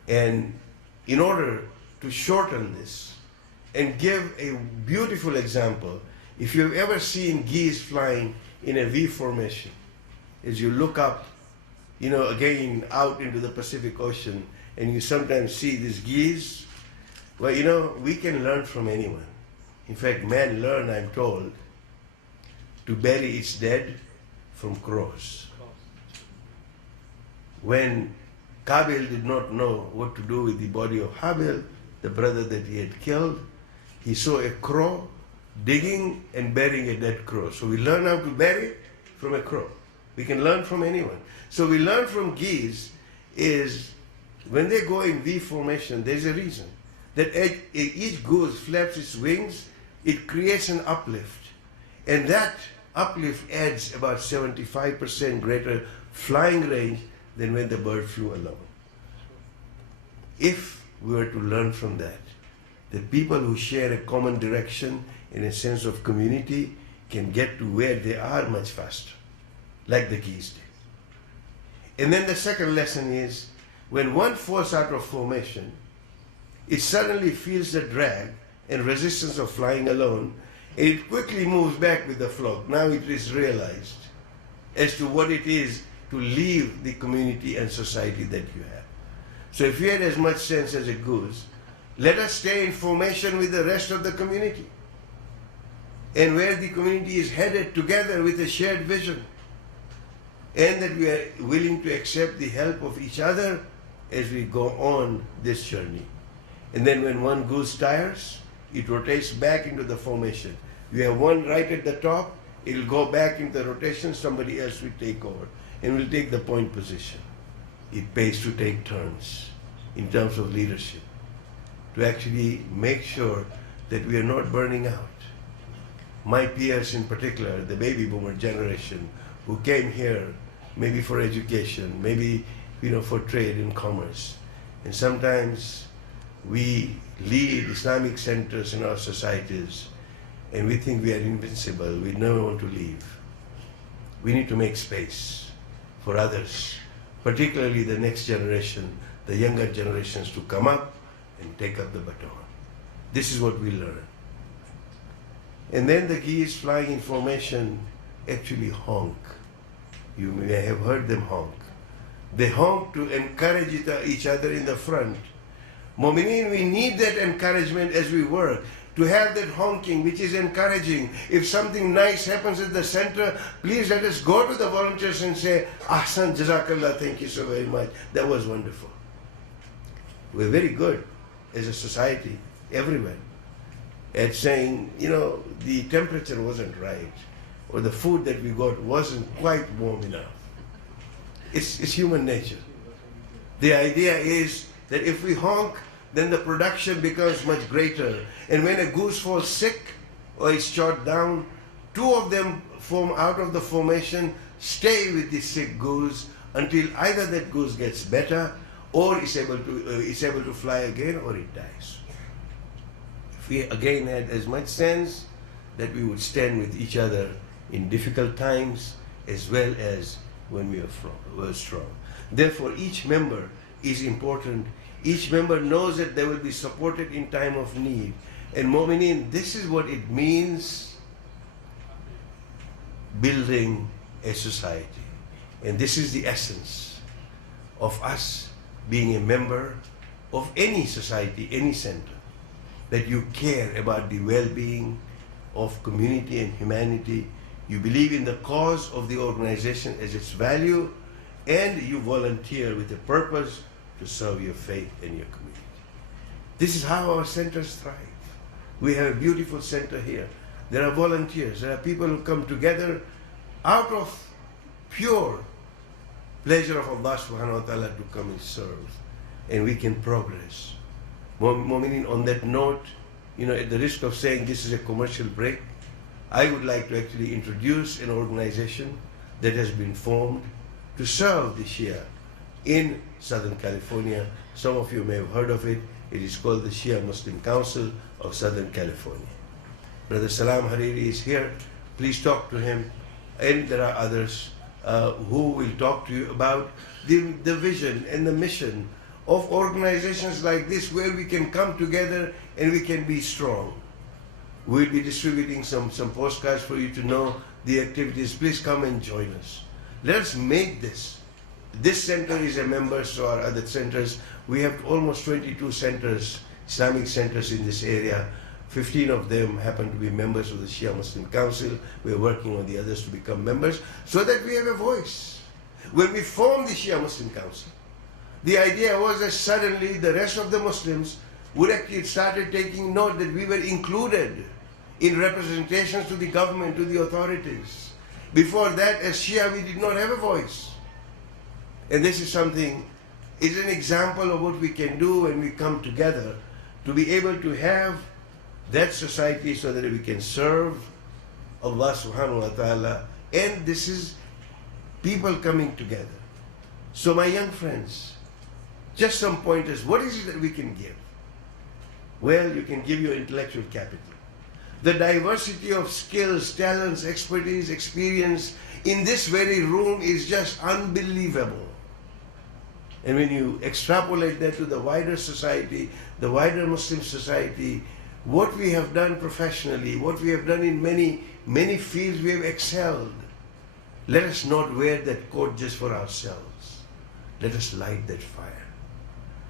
And in order to shorten this and give a beautiful example, if you've ever seen geese flying in a V formation, as you look up, again out into the Pacific Ocean, and you sometimes see these geese, well, we can learn from anyone. In fact, man learned, I'm told, to bury its dead from crows. When Kabil did not know what to do with the body of Habil, the brother that he had killed, he saw a crow digging and burying a dead crow. So we learn how to bury from a crow. We can learn from anyone. So we learn from geese is when they go in V formation, there's a reason. That each goose flaps its wings, it creates an uplift. And that uplift adds about 75% greater flying range than when the bird flew alone. If we were to learn from that, the people who share a common direction in a sense of community can get to where they are much faster, like the geese did. And then the second lesson is, when one falls out of formation, it suddenly feels the drag and resistance of flying alone, and it quickly moves back with the flock. Now it is realized as to what it is to leave the community and society that you have. So if you had as much sense as a goose, let us stay in formation with the rest of the community. And where the community is headed together with a shared vision. And that we are willing to accept the help of each other as we go on this journey. And then when one goose tires, it rotates back into the formation. You have one right at the top, it will go back into the rotation, somebody else will take over and will take the point position. It pays to take turns in terms of leadership, to actually make sure that we are not burning out. My peers in particular, the baby boomer generation, who came here maybe for education, maybe for trade and commerce. And sometimes we lead Islamic centers in our societies and we think we are invincible, we never want to leave. We need to make space for others, particularly the next generation, the younger generations, to come up and take up the baton. This is what we learn. And then the geese flying in formation actually honk. You may have heard them honk. They honk to encourage each other in the front. Mu'mineen, we need that encouragement as we work, to have that honking which is encouraging. If something nice happens at the center, please let us go to the volunteers and say, Ahsan, Jazakallah, thank you so very much. That was wonderful. We're very good as a society, everywhere, at saying, the temperature wasn't right, or the food that we got wasn't quite warm enough. It's human nature. The idea is that if we honk, then the production becomes much greater. And when a goose falls sick or is shot down, two of them form out of the formation, stay with the sick goose until either that goose gets better or is able to fly again, or it dies. If we again had as much sense that we would stand with each other in difficult times as well as when we were strong. Therefore, each member is important. Each member knows that they will be supported in time of need. And Mu'mineen, this is what it means, building a society. And this is the essence of us being a member of any society, any center, that you care about the well-being of community and humanity. You believe in the cause of the organization as its value, and you volunteer with a purpose to serve your faith and your community. This is how our centers thrive. We have a beautiful center here. There are volunteers, there are people who come together out of pure pleasure of Allah subhanahu wa ta'ala to come and serve, and we can progress. Mu'mineen, on that note, at the risk of saying this is a commercial break, I would like to actually introduce an organization that has been formed to serve the Shia in Southern California. Some of you may have heard of it. It is called the Shia Muslim Council of Southern California. Brother Salam Hariri is here. Please talk to him. And there are others who will talk to you about the vision and the mission of organizations like this, where we can come together and we can be strong. We'll be distributing some postcards for you to know the activities. Please come and join us. Let's make this. This center is a member, so are other centers. We have almost 22 centers, Islamic centers in this area. 15 of them happen to be members of the Shia Muslim Council. We're working on the others to become members so that we have a voice. When we formed the Shia Muslim Council, the idea was that suddenly the rest of the Muslims would actually started taking note that we were included in representations to the government, to the authorities. Before that, as Shia, we did not have a voice. And this is something, is an example of what we can do when we come together to be able to have that society so that we can serve Allah subhanahu wa ta'ala. And this is people coming together. So my young friends, just some pointers. What is it that we can give? Well, you can give your intellectual capital. The diversity of skills, talents, expertise, experience in this very room is just unbelievable. And when you extrapolate that to the wider society, the wider Muslim society, what we have done professionally, what we have done in many, many fields, we have excelled. Let us not wear that coat just for ourselves. Let us light that fire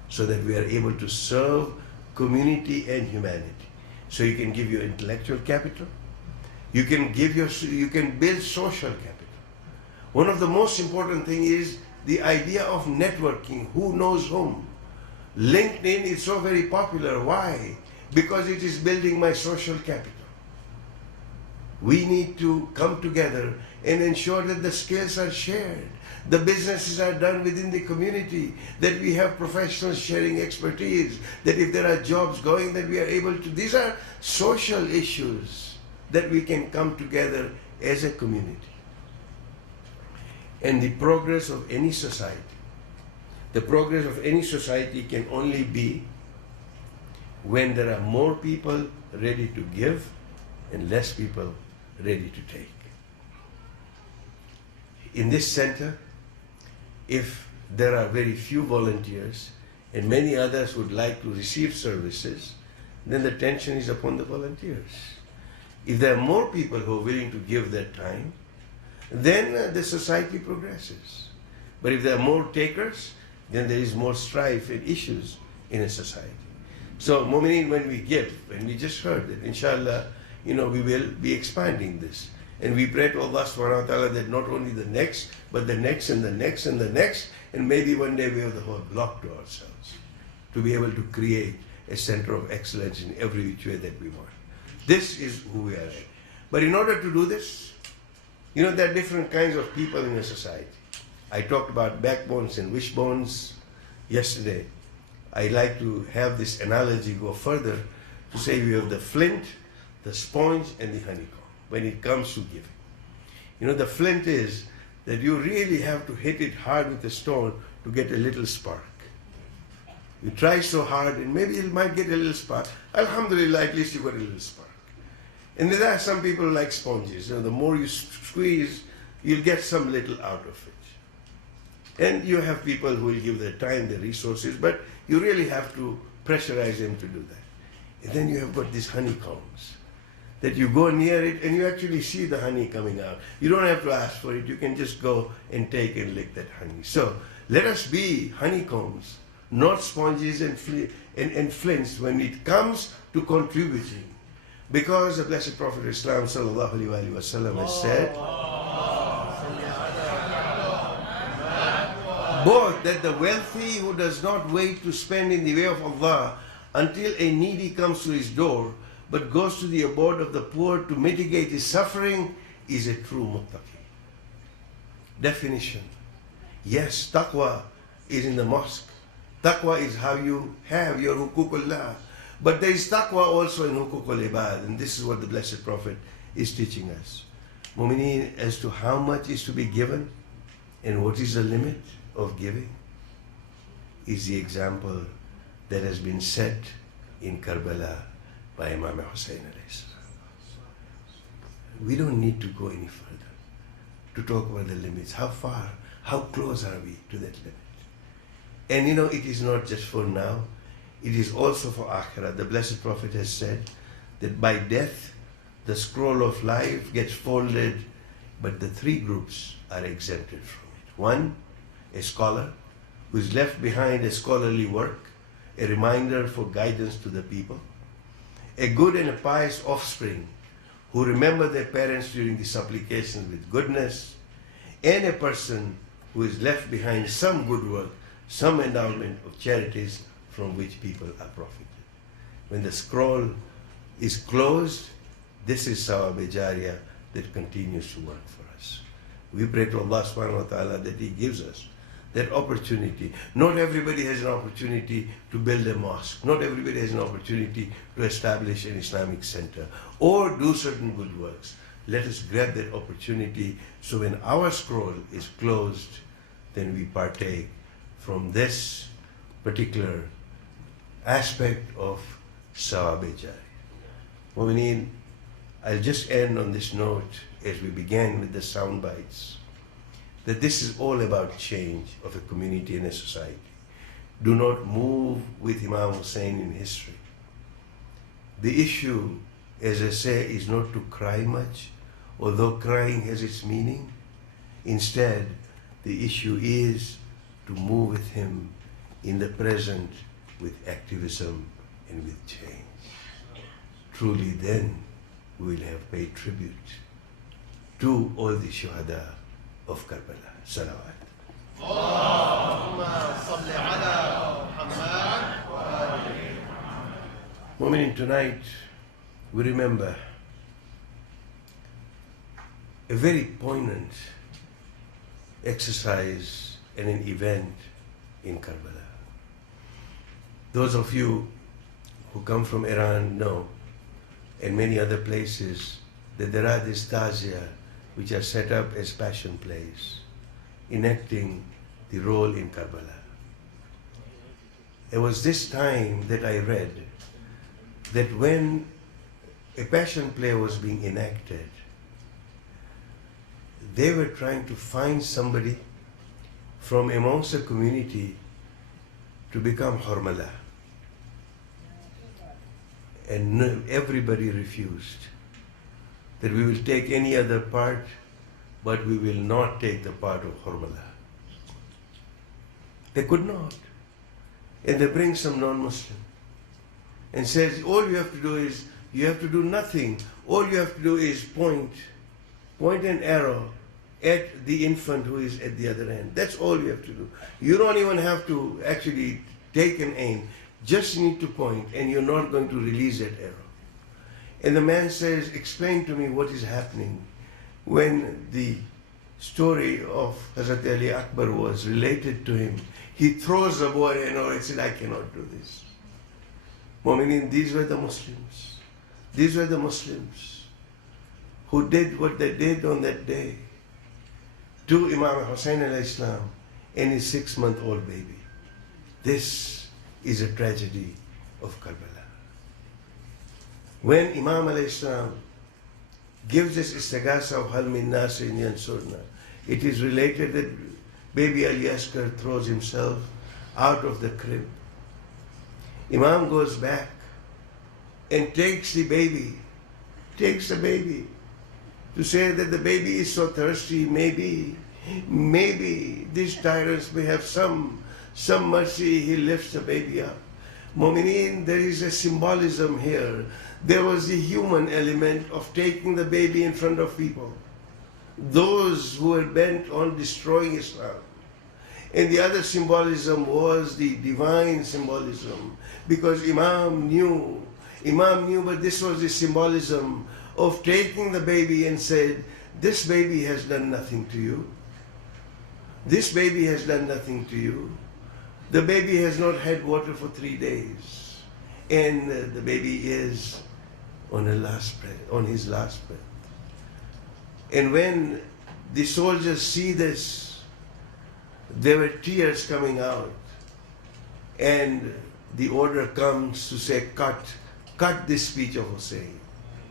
so that we are able to serve community and humanity. So you can give your intellectual capital, you can build social capital. One of the most important things is the idea of networking, who knows whom. LinkedIn is so very popular. Why? because it is building my social capital. We need to come together and ensure that the skills are shared, the businesses are done within the community, that we have professionals sharing expertise, that if there are jobs going, that we are able to. These are social issues that we can come together as a community. And the progress of any society, can only be when there are more people ready to give and less people ready to take. In this center, if there are very few volunteers and many others would like to receive services, then the tension is upon the volunteers. If there are more people who are willing to give their time, then the society progresses. But if there are more takers, then there is more strife and issues in a society. So, Mu'mineen, when we give, and we just heard that, inshallah, we will be expanding this. And we pray to Allah subhanahu wa ta'ala that not only the next, but the next and the next and the next, and maybe one day we have the whole block to ourselves to be able to create a center of excellence in every which way that we want. This is who we are. But in order to do this, there are different kinds of people in a society. I talked about backbones and wishbones yesterday. I like to have this analogy go further to say we have the flint, the sponge, and the honeycomb when it comes to giving. The flint is that you really have to hit it hard with a stone to get a little spark. You try so hard and maybe you might get a little spark. Alhamdulillah, at least you got a little spark. And there are some people who like sponges. The more you squeeze, you'll get some little out of it. And you have people who will give their time, their resources, but you really have to pressurize them to do that. And then you have got these honeycombs that you go near it and you actually see the honey coming out. You don't have to ask for it. You can just go and take and lick that honey. So let us be honeycombs, not sponges and flints when it comes to contributing. Because the Blessed Prophet Islam sallallahu alaihi wasallam has said, both that the wealthy who does not wait to spend in the way of Allah until a needy comes to his door, but goes to the abode of the poor to mitigate his suffering, is a true muttaqi. Definition. Yes, taqwa is in the mosque. Taqwa is how you have your huququllah. But there is taqwa also in huququl ibad, and this is what the Blessed Prophet is teaching us. Mu'mineen, as to how much is to be given and what is the limit of giving, is the example that has been set in Karbala by Imam Hussain alayhi salam. We don't need to go any further to talk about the limits. How far, how close are we to that limit? And it is not just for now, it is also for Akhirah. The Blessed Prophet has said that by death, the scroll of life gets folded, but the three groups are exempted from it. One, a scholar who is left behind a scholarly work, a reminder for guidance to the people. A good and a pious offspring who remember their parents during the supplications with goodness, and a person who is left behind some good work, some endowment of charities from which people are profited. When the scroll is closed, this is Sawab-e Jariyah that continues to work for us. We pray to Allah subhanahu wa ta'ala that He gives us that opportunity. Not everybody has an opportunity to build a mosque. Not everybody has an opportunity to establish an Islamic center or do certain good works. Let us grab that opportunity so when our scroll is closed, then we partake from this particular aspect of Sawab-e Jariyah. Mu'mineen, I'll just end on this note as we began with the sound bites, that this is all about change of a community and a society. Do not move with Imam Hussain in history. The issue, as I say, is not to cry much, although crying has its meaning. Instead, the issue is to move with him in the present with activism and with change. Truly then we will have paid tribute to all the shuhada of Karbala. Salawat. Mu'minin, tonight we remember a very poignant exercise and an event in Karbala. Those of you who come from Iran know, and many other places, that there are these tazia which are set up as passion plays, enacting the role in Karbala. It was this time that I read that when a passion play was being enacted, they were trying to find somebody from amongst the community to become Hormala. And everybody refused. That we will take any other part, but we will not take the part of Hormala. They could not. And they bring some non-Muslim and says, all you have to do is, you have to do nothing. All you have to do is point an arrow at the infant who is at the other end. That's all you have to do. You don't even have to actually take an aim. Just need to point, and you're not going to release that arrow. And the man says, explain to me what is happening. When the story of Hazrat Ali Akbar was related to him, he throws the bow and arrow and said, I cannot do this. Mu'minin, these were the Muslims. These were the Muslims who did what they did on that day to Imam Hussain alayhi salam and his 6-month-old baby. This is a tragedy of Karbala. When Imam alayhi salam gives this istighasa of Hal min nasirin yansurna, it is related that baby Ali Asghar throws himself out of the crib. Imam goes back and takes the baby to say that the baby is so thirsty, maybe these tyrants may have some mercy. He lifts the baby up. Mu'mineen, there is a symbolism here. There was the human element of taking the baby in front of people, those who were bent on destroying Islam. And the other symbolism was the divine symbolism, because Imam knew, but this was the symbolism of taking the baby and said, this baby has done nothing to you. This baby has done nothing to you. The baby has not had water for 3 days. And the baby is on his last breath. And when the soldiers see this, there were tears coming out. And the order comes to say, cut this speech of Hussein.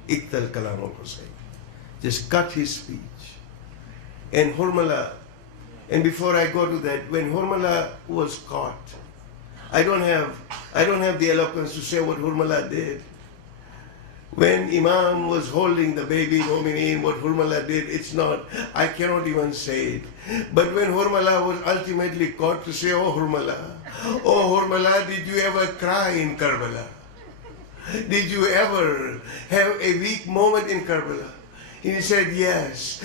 Iqtal kalam of Hussein. Just cut his speech. And Hormala, and before I go to that, when Hormala was caught, I don't have the eloquence to say what Hormala did. When Imam was holding the baby Mu'mineen, what Hormala did, I cannot even say it. But when Hormala was ultimately caught, to say, oh Hormala, did you ever cry in Karbala? Did you ever have a weak moment in Karbala? He said, yes.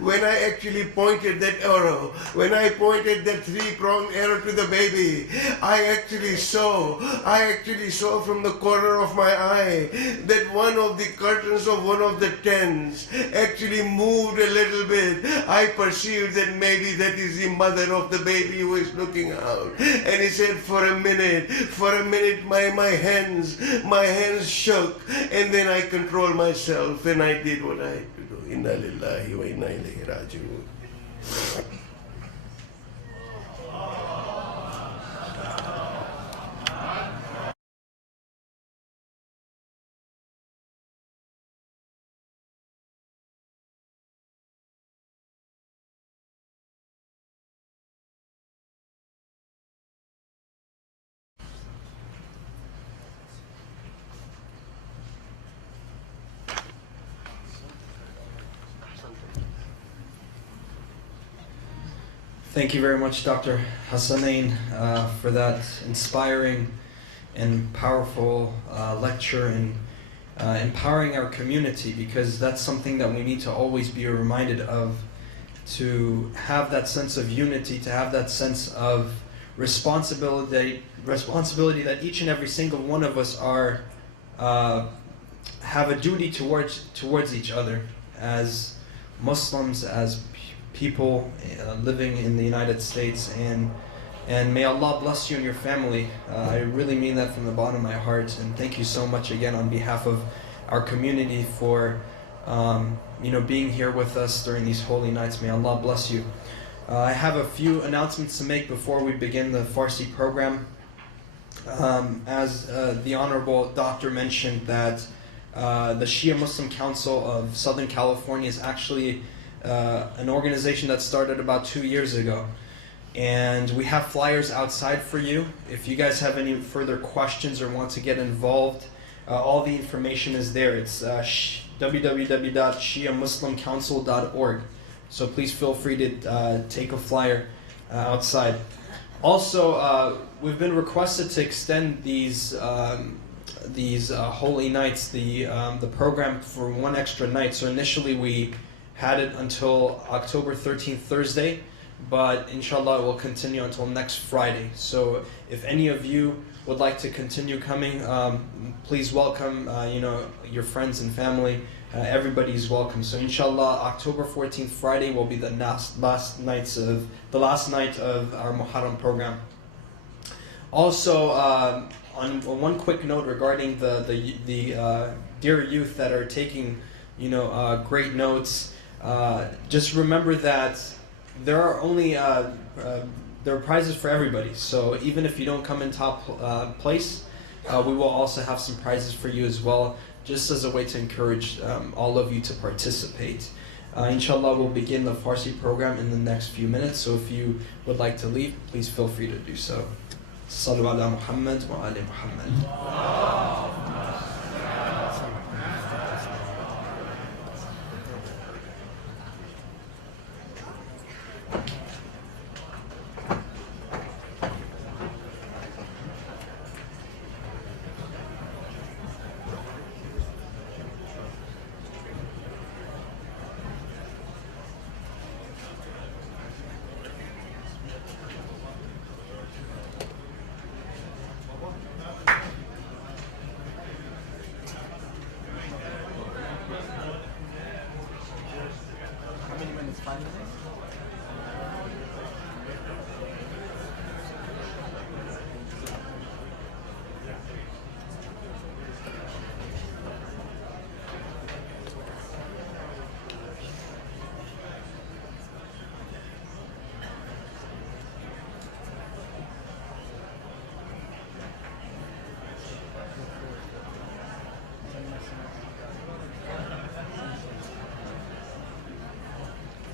When I actually pointed that arrow, when I pointed that 3-pronged arrow to the baby, I actually saw from the corner of my eye that one of the curtains of one of the tents actually moved a little bit. I perceived that maybe that is the mother of the baby who is looking out. And he said, for a minute, my hands shook, and then I controlled myself and I did what I had to do. Inna lillahi wa inna ilayhi raji'un. Thank you very much, Dr. Hassanain, for that inspiring and powerful lecture and empowering our community, because that's something that we need to always be reminded of, to have that sense of unity, to have that sense of responsibility that each and every single one of us are have a duty towards each other as Muslims, as people living in the United States, and may Allah bless you and your family. I really mean that from the bottom of my heart, and thank you so much again on behalf of our community for being here with us during these holy nights. May Allah bless you. I have a few announcements to make before we begin the Farsi program. As the Honorable Doctor mentioned, that the Shia Muslim Council of Southern California is actually an organization that started about 2 years ago. And we have flyers outside for you. If you guys have any further questions or want to get involved, all the information is there. It's www.shiamuslimcouncil.org. So please feel free to take a flyer outside. Also, we've been requested to extend these holy nights, the program for one extra night. So initially we had it until October 13th, Thursday, but inshallah it will continue until next Friday. So if any of you would like to continue coming, please welcome your friends and family. Everybody is welcome. So inshallah, October 14th, Friday, will be the last night of our Muharram program. Also, on one quick note regarding the dear youth that are taking great notes, just remember that there are only there are prizes for everybody. So even if you don't come in top place, we will also have some prizes for you as well, just as a way to encourage all of you to participate. Inshallah, we'll begin the Farsi program in the next few minutes, so if you would like to leave, please feel free to do so. Sallu ala Muhammad wa ali Muhammad.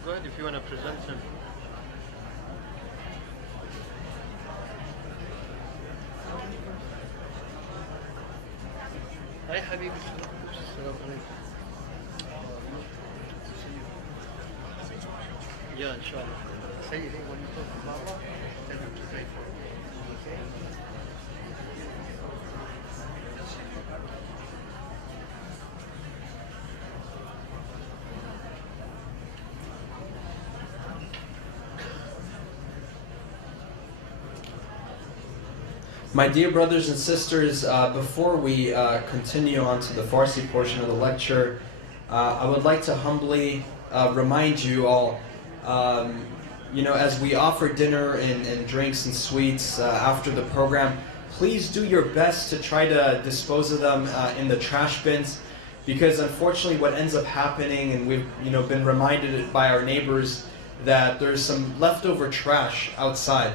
Go ahead if you want to present him. Hi Habibi. Assalamu alaikum. Yeah, inshallah. Say it when you talk about Allah, tell him to pray for you. Okay? My dear brothers and sisters, before we continue on to the Farsi portion of the lecture, I would like to humbly remind you all, as we offer dinner and drinks and sweets after the program, please do your best to try to dispose of them in the trash bins, because unfortunately what ends up happening, and we've been reminded by our neighbors, that there's some leftover trash outside.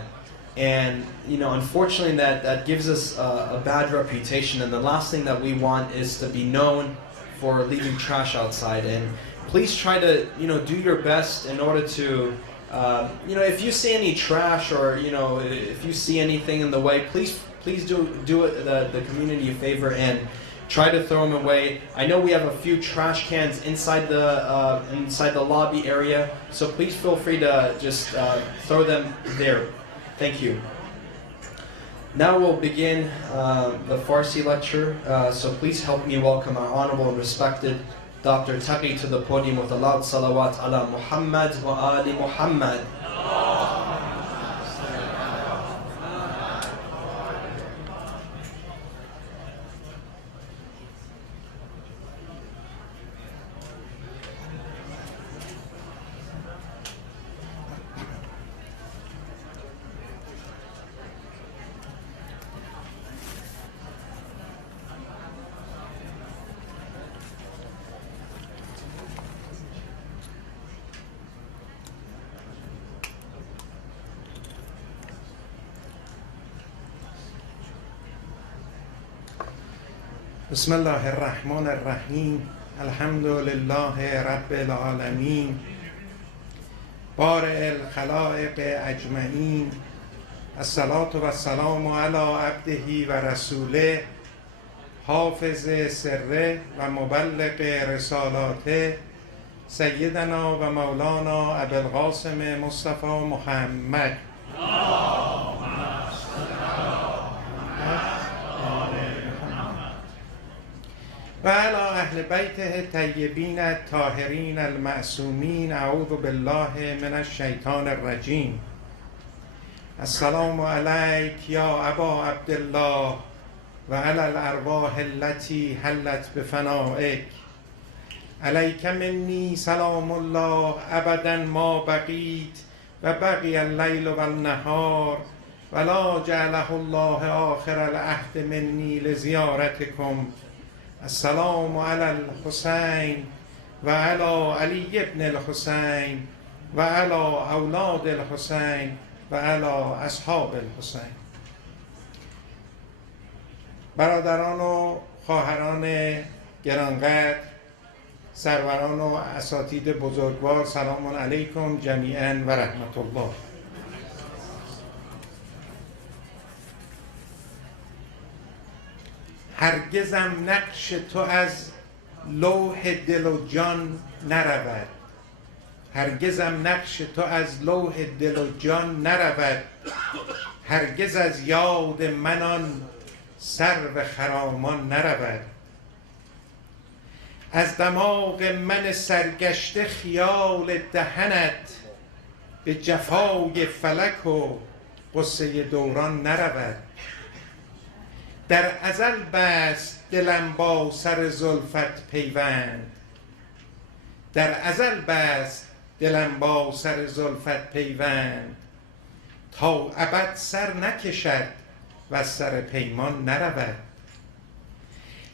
And unfortunately that gives us a bad reputation, and the last thing that we want is to be known for leaving trash outside. And please try to do your best in order to if you see any trash, or if you see anything in the way, please do it the community a favor and try to throw them away. I know we have a few trash cans inside the lobby area, so please feel free to just throw them there. Thank you. Now we'll begin the Farsi lecture, so please help me welcome our honorable and respected Dr. Taqi to the podium with a loud salawat ala Muhammad wa ali Muhammad. بسم الله الرحمن الرحیم. الحمد لله رب العالمین بارئ الخلائق اجمعین. الصلاة و السلام علی عبده و رسوله حافظ سره و مبلغ رسالاته سیدنا و مولانا ابوالقاسم مصطفی محمد و علی اهل بیته الطیبین الطاهرین المعصومین. اعوذ بالله من الشیطان الرجیم. السلام علیک یا ابا عبدالله و علی الارواح التي حلت بفنائک. علیک منی سلام الله ابدا ما بقیت و بقی اللیل و النهار ولا جعله الله آخر العهد منی لزیارتکم. السلام علی الحسین و علی علی ابن الحسین و علی اولاد الحسین و علی اصحاب الحسین. برادران و خواهران گرانقدر، سروران و اساتید بزرگوار، سلام علیکم جمیعا و رحمت الله. هرگزم نقش تو از لوح دل و جان نرود. هرگزم نقش تو از لوح دل و جان نرود. هرگز از یاد منان سرو خرامان نرود. از دماغ من سرگشته خیال دهنت به جفای فلک و غصه دوران نرود. در ازل بست دلم با سر زلفت پیوند. در ازل بست دلم با سر زلفت پیوند تا ابد سر نکشد و سر پیمان نرود.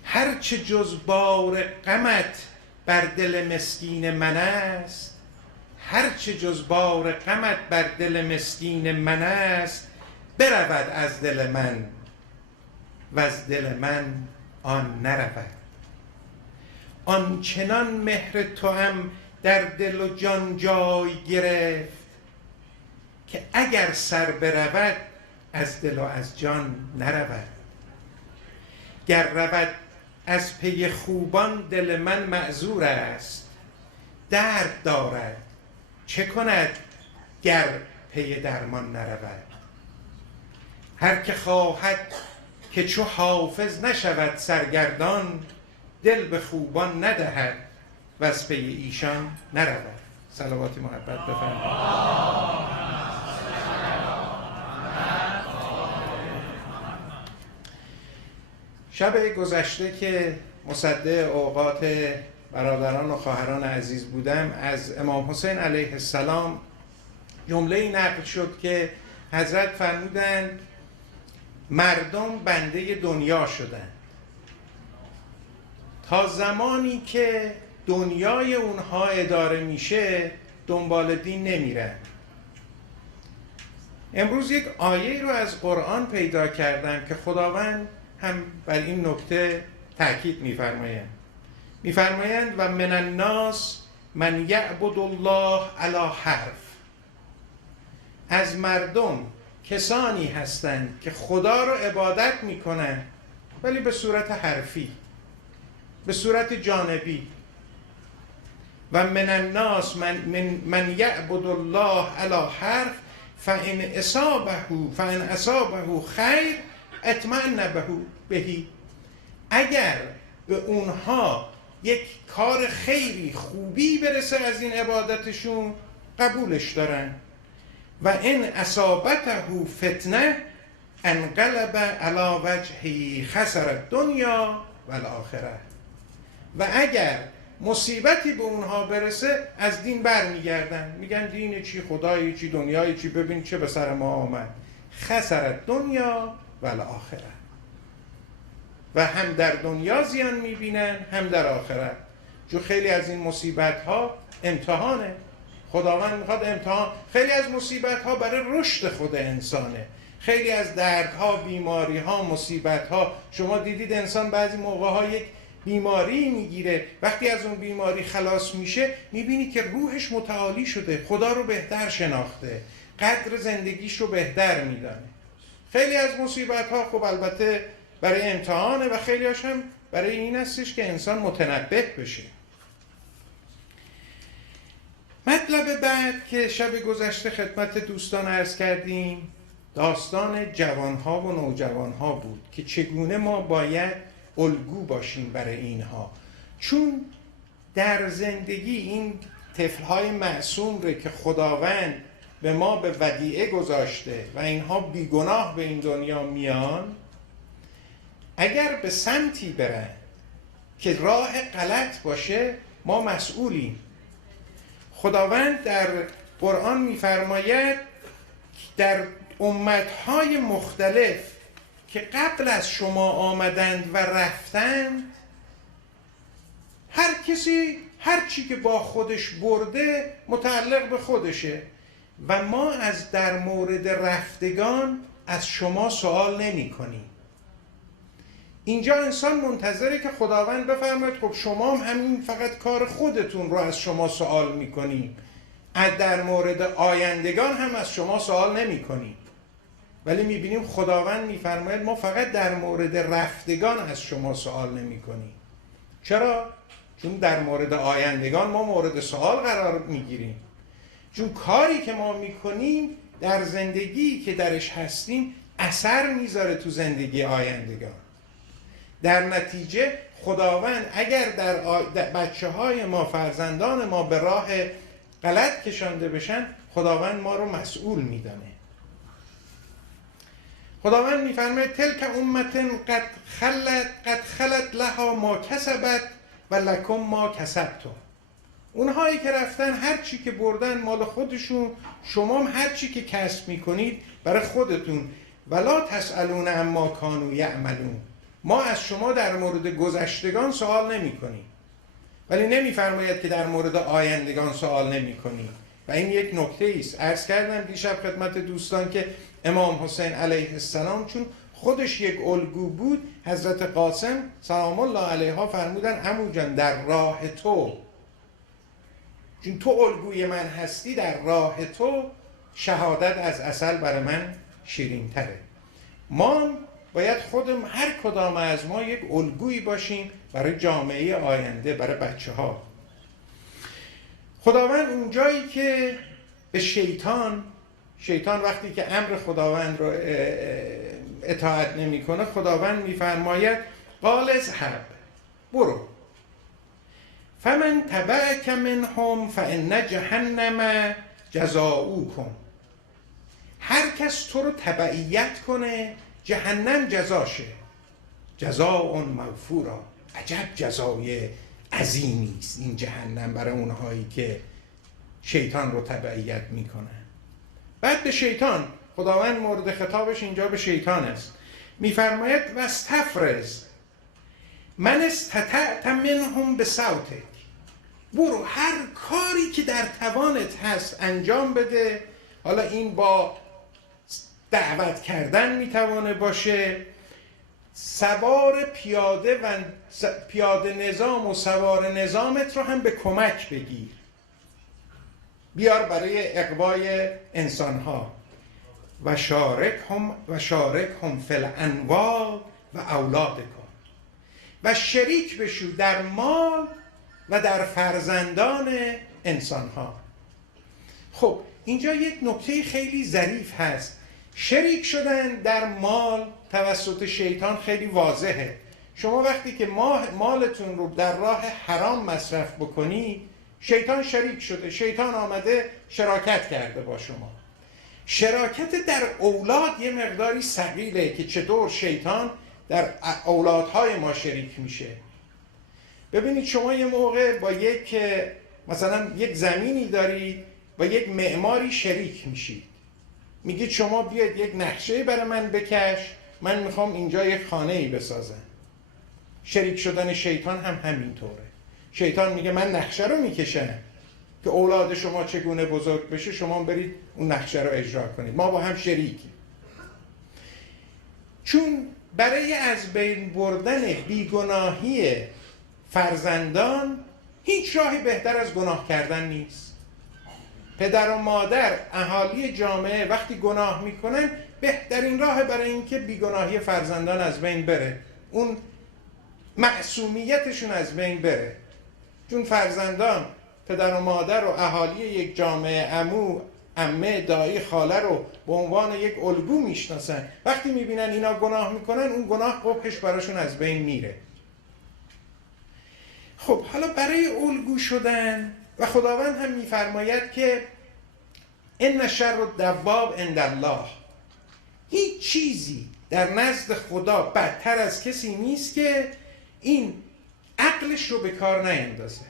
هرچه جز بار غمت بر دل مسکین من است، هرچه جز بار غمت بر دل مسکین من است، برود از دل من و از دل من آن نرود. آنچنان مهر توام در دل و جان جای گرفت که اگر سر برود از دل و از جان نرود. گر رود از پی خوبان دل من معذور است، درد دارد چه کند گر پی درمان نرود. هر که خواهد که چو حافظ نشود سرگردان، دل به خوبان ندهد و از پی ایشان نرود. صلوات محبت بفرمایید. شب گذشته که مصدق اوقات برادران و خواهران عزیز بودم، از امام حسین علیه السلام جمله‌ای نقل شد که حضرت فرمودند مردم بنده دنیا شدند تا زمانی که دنیای اونها اداره میشه دنبال دین نمیرن. امروز یک آیه رو از قرآن پیدا کردم که خداوند هم بر این نکته تأکید می‌فرمایند و من الناس من یعبد الله علی حرف. از مردم کسانی هستند که خدا رو عبادت میکنن ولی به صورت حرفی، به صورت جانبی. و من الناس من یعبد الله علی حرف فان اصابه خیر اطمئن بهی. اگر به اونها یک کار خیری خوبی برسه از این عبادتشون قبولش دارن. و ان اصابته فتنه انقلب علی وجهه خسر الدنیا و الاخره. و اگر مصیبتی به اونها برسه از دین برمیگردن، میگن دین چی، خدایی چی، دنیایی چی، ببین چه به سر ما آمد. خسر الدنیا و الاخره. و هم در دنیا زیان میبینن هم در آخرت، چون خیلی از این مصیبت ها امتحانه. خداوند میخواد امتحان. خیلی از مصیبت ها برای رشد خود انسانه، خیلی از دردها، بیماریها، مصیبتها، شما دیدید انسان بعضی موقعها یک بیماری میگیره، وقتی از اون بیماری خلاص میشه میبینی که روحش متعالی شده، خدا رو بهتر شناخته، قدر زندگیش رو بهتر میدانه. خیلی از مصیبتها خب البته برای امتحانه و خیلی هاش هم برای این هستش که انسان متنبه بشه. مطلب بعد که شب گذشته خدمت دوستان عرض کردیم داستان جوانها و نوجوانها بود که چگونه ما باید الگو باشیم برای اینها، چون در زندگی این طفلهای معصوم رو که خداوند به ما به ودیعه گذاشته و اینها بیگناه به این دنیا میان، اگر به سمتی برن که راه غلط باشه ما مسئولیم. خداوند در قرآن می‌فرماید در امتهای مختلف که قبل از شما آمدند و رفتند، هر کسی هر چی که با خودش برده متعلق به خودشه و ما از در مورد رفتگان از شما سوال نمی کنیم. اینجا انسان منتظره که خداوند بفرماید خب شما هم همین فقط کار خودتون رو از شما سوال میکنیم، در مورد آیندگان هم از شما سوال نمی کنیم. ولی میبینیم خداوند میفرماید ما فقط در مورد رفتگان از شما سوال نمی کنیم. چرا؟ چون در مورد آیندگان ما مورد سوال قرار میگیریم، چون کاری که ما میکنیم در زندگی که درش هستیم اثر میذاره تو زندگی آیندگان. در نتیجه خداوند اگر در بچه های ما، فرزندان ما به راه غلط کشانده بشن، خداوند ما رو مسئول میدانه. خداوند میفرماید تلک امت قد خلت لها ما کسبت و لکم ما کسبتم. اونهایی که رفتن هر چی که بردن مال خودشون، شما هم هر چی که کسب میکنید برای خودتون. ولا تسألون عما کانوا یعملون. ما از شما در مورد گذشتگان سوال نمی کنیم، ولی نمیفرماید که در مورد آیندگان سوال نمی کنیم. و این یک نکته است. عرض کردم دیشب خدمت دوستان که امام حسین علیه السلام چون خودش یک الگو بود، حضرت قاسم سلام الله علیها فرمودن عمو جان در راه تو، چون تو الگوی من هستی، در راه تو شهادت از عسل برای من شیرین تره. ما باید خودم هر کدام از ما یک الگویی باشیم برای جامعه آینده، برای بچه ها. خداوند اونجایی که به شیطان وقتی که امر خداوند رو اطاعت نمیکنه، خداوند میفرماید قال اذهب، برو، فمن تبعک منهم فان جهنم جزاؤکم، هر کس تو رو تبعیت کنه جهنم جزاشه. جزاء موفورا، عجب جزای عظیمی است این جهنم برای اونهایی که شیطان رو تبعیت میکنن. بعد به شیطان، خداوند مورد خطابش اینجا به شیطان است، میفرماید واستفرز من استطعت منهم بصوتک، برو هر کاری که در توانت هست انجام بده. حالا این با دعوت کردن میتوانه باشه، سوار پیاده و پیاده نظام و سوار نظامت رو هم به کمک بگیر، بیار برای اقوای انسانها. و شارکهم فی الانواع و اولادکم، و شریک بشو در مال و در فرزندان انسانها. خب اینجا یک نکته خیلی ظریف هست. شریک شدن در مال توسط شیطان خیلی واضحه. شما وقتی که مالتون رو در راه حرام مصرف بکنی، شیطان شریک شده، شیطان آمده شراکت کرده با شما. شراکت در اولاد یه مقداری ثقیله که چطور شیطان در اولادهای ما شریک میشه. ببینید شما یه موقع با مثلا یک زمینی دارید، با یک معماری شریک میشید، میگید شما بیاید یک نقشه برای من بکش، من میخوام اینجا یک خانه‌ای بسازم. شریک شدن شیطان هم همینطوره. شیطان میگه من نقشه رو میکشم که اولاد شما چگونه بزرگ بشه، شما برید اون نقشه رو اجرا کنید، ما با هم شریکیم. چون برای از بین بردن بیگناهی فرزندان هیچ راهی بهتر از گناه کردن نیست. پدر و مادر، اهالی جامعه وقتی گناه میکنن بهترین راه برای اینکه بیگناهی فرزندان از بین بره، اون معصومیتشون از بین بره. چون فرزندان پدر و مادر و اهالی یک جامعه، عمو، عمه، دایی، خاله رو به عنوان یک الگو میشناسن. وقتی میبینن اینا گناه میکنن، اون گناه قبحش براشون از بین میره. خب حالا برای الگو شدن، و خداوند هم میفرماید که ان شر الدواب عند الله، هیچ چیزی در نزد خدا بدتر از کسی نیست که این عقلش رو به کار نیندازه.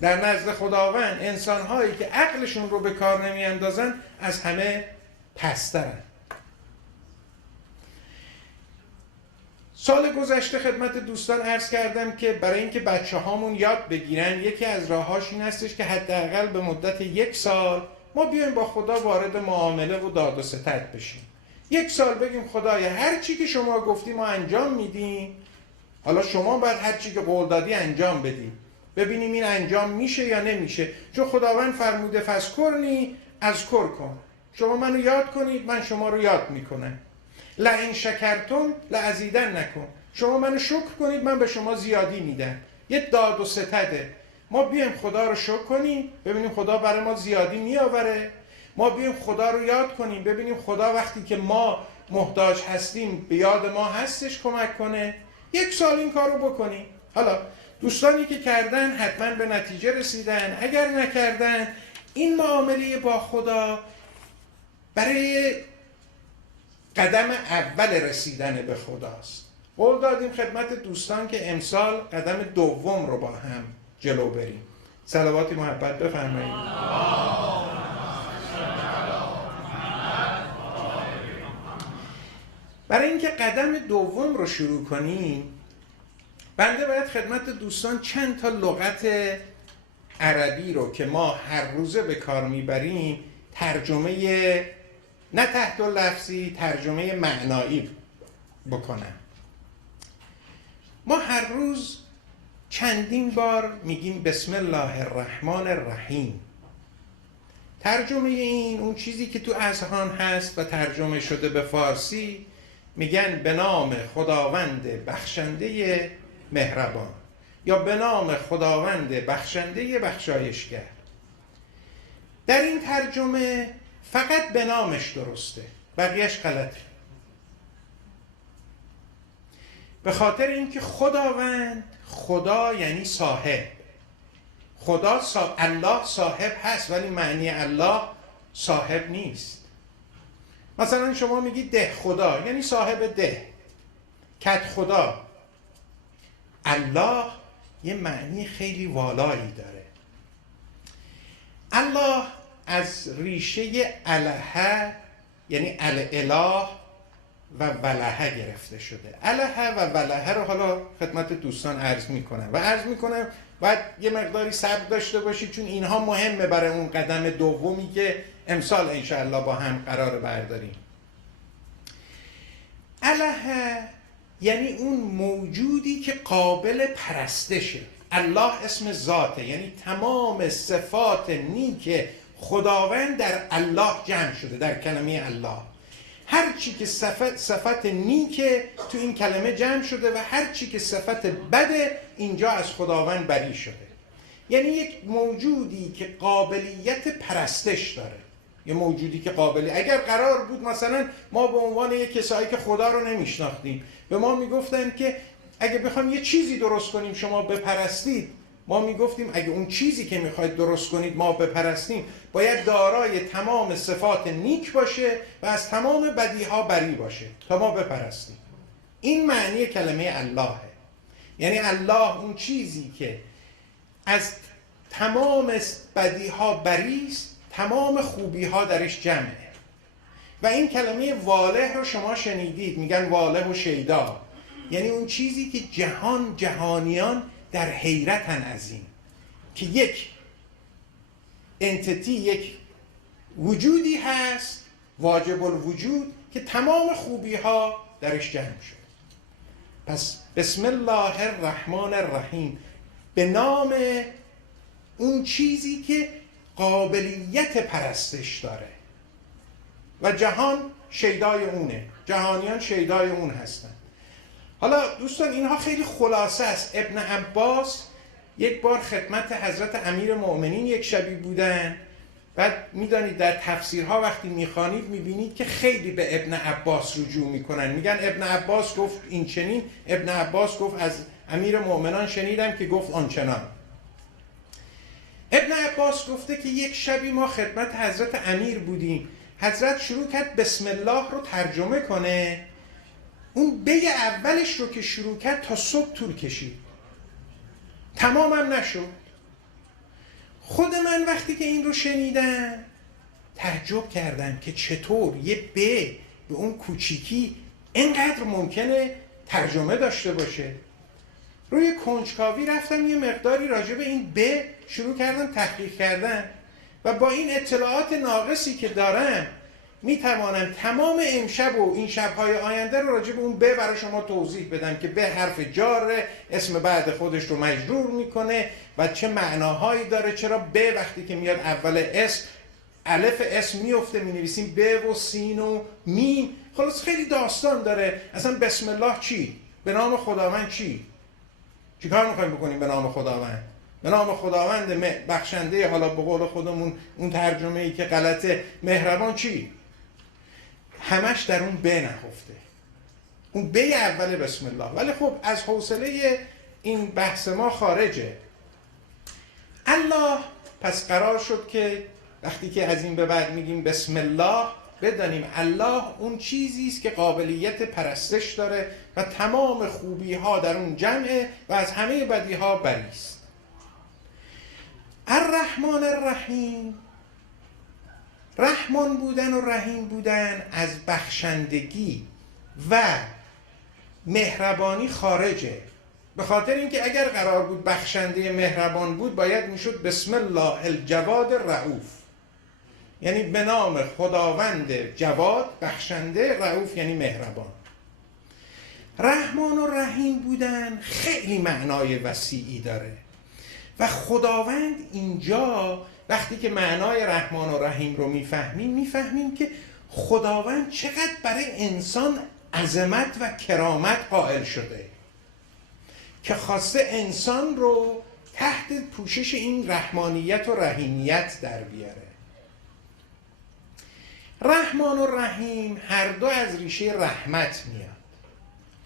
در نزد خداوند انسان‌هایی که عقلشون رو به کار نمیاندازن از همه پسترن. سال گذشته خدمت دوستان عرض کردم که برای اینکه بچه‌هامون یاد بگیرن، یکی از راه‌هاش این هستش که حداقل به مدت 1 سال ما بیایم با خدا وارد معامله و داد و ستد بشیم. 1 سال بگیم خدایا هر چی که شما گفتی ما انجام میدیم، حالا شما باید هر چی که قول دادی انجام بدی، ببینیم این انجام میشه یا نمیشه. چون خداوند فرموده فذکرنی اذکر کن، شما منو یاد کنید من شما رو یاد میکنم. لئن شکرتم لازیدنکم، شما منو شکر کنید من به شما زیادی میدم. یه داد و ستده. ما بیایم خدا رو شکر کنیم ببینیم خدا برای ما زیادی میآوره، ما بیایم خدا رو یاد کنیم ببینیم خدا وقتی که ما محتاج هستیم به یاد ما هستش کمک کنه. 1 سال این کار رو بکنیم. حالا دوستانی که کردن حتما به نتیجه رسیدن، اگر نکردن این معامله با خدا برای قدم اول رسیدن به خداست. قول دادیم خدمت دوستان که امسال قدم دوم رو با هم جلو بریم. صلواتی محبت بفرمایید. برای اینکه قدم دوم رو شروع کنیم بنده باید خدمت دوستان چند تا لغت عربی رو که ما هر روزه به کار میبریم ترجمه نه تحت لفظی، ترجمه معنایی بکنم. ما هر روز چندین بار میگیم بسم الله الرحمن الرحیم. ترجمه این اون چیزی که تو اذهان هست و ترجمه شده به فارسی میگن به نام خداوند بخشنده مهربان یا به نام خداوند بخشنده بخشایشگر. در این ترجمه فقط به نامش درسته، بقیهش غلطه. به خاطر اینکه خداوند، خدا یعنی صاحب. الله صاحب هست ولی معنی الله صاحب نیست. مثلا شما میگید ده خدا یعنی صاحب ده، کت خدا. الله یه معنی خیلی والایی داره. الله از ریشه اله یعنی الاله و ولهه گرفته شده. اله و ولهه رو حالا خدمت دوستان عرض میکنم باید یه مقداری صبر داشته باشید چون اینها مهمه برای اون قدم دومی که امسال انشاءالله با هم قرار برداریم. اله یعنی اون موجودی که قابل پرستشه. الله اسم ذاته، یعنی تمام صفات نیک خداوند در الله جمع شده در کلمه الله. هر چی که صفت نیک تو این کلمه جمع شده و هر چی که صفت بد اینجا از خداوند بری شده. یعنی یک موجودی که قابلیت پرستش داره، یه موجودی که اگر قرار بود مثلا ما به عنوان یک کسایی که خدا رو نمیشناختیم به ما میگفتن که اگه بخوام یه چیزی درست کنیم شما بپرستید، ما میگفتیم اگه اون چیزی که میخواید درست کنید ما بپرستیم باید دارای تمام صفات نیک باشه و از تمام بدیها بری باشه تا ما بپرستیم. این معنی کلمه اللهه. یعنی الله اون چیزی که از تمام بدیها بریست، تمام خوبیها درش جمعه. و این کلمه واله رو شما شنیدید، میگن واله و شیدا، یعنی اون چیزی که جهانیان در حیرتن از این که یک انتیتی، یک وجودی هست واجب الوجود که تمام خوبی ها درش جمع شد. پس بسم الله الرحمن الرحیم، به نام اون چیزی که قابلیت پرستش داره و جهان شیدای اونه، جهانیان شیدای اون هستن. حالا دوستان اینها خیلی خلاصه است. ابن عباس یک بار خدمت حضرت امیر مؤمنین یک شبی بودن، بعد میدانید در تفسیرها وقتی میخوانید میبینید که خیلی به ابن عباس رجوع میکنن، میگن ابن عباس گفت این چنین، ابن عباس گفت از امیر مؤمنان شنیدم که گفت آنچنان. ابن عباس گفته که یک شبی ما خدمت حضرت امیر بودیم، حضرت شروع کرد بسم الله رو ترجمه کنه، اون بی اولش رو که شروع کرد تا صبح طول کشید، تمامم نشد. خود من وقتی که این رو شنیدم تعجب کردم که چطور یه به اون کوچیکی اینقدر ممکنه ترجمه داشته باشه. روی کنجکاوی رفتم یه مقداری راجع به این به شروع کردم تحقیق کردن و با این اطلاعات ناقصی که دارم میتوانم تمام امشب و این شبهای آینده رو راجع به اون به برای شما توضیح بدم که به حرف جاره، اسم بعد خودش رو مجرور میکنه و چه معناهایی داره، چرا به وقتی که میاد اول اسم الف اسم میفته مینویسیم به و سین و میم. خلاص خیلی داستان داره. اصلا بسم الله چی؟ به نام خداوند چی؟ چیکار میخوایم بکنیم به نام خداوند؟ به نام خداوند بخشنده، حالا به قول خودمون اون ترجمه ای که غلطه، مهربان چی؟ همش در اون به نهفته، اون به اول بسم الله. ولی خب از حوصله این بحث ما خارجه. الله، پس قرار شد که وقتی که از این به بعد میگیم بسم الله بدانیم الله اون چیزی است که قابلیت پرستش داره و تمام خوبی ها در اون جمعه و از همه بدی ها بری است. الرحمن الرحیم، رحمان بودن و رحیم بودن از بخشندگی و مهربانی خارجه، به خاطر اینکه اگر قرار بود بخشنده مهربان بود باید میشد بسم الله الجواد رؤوف، یعنی به نام خداوند جواد بخشنده، رؤوف یعنی مهربان. رحمان و رحیم بودن خیلی معنای وسیعی داره و خداوند اینجا وقتی که معنای رحمان و رحیم رو میفهمیم که خداوند چقدر برای انسان عظمت و کرامت قائل شده که خواسته انسان رو تحت پوشش این رحمانیت و رحیمیت در بیاره. رحمان و رحیم هر دو از ریشه رحمت میاد،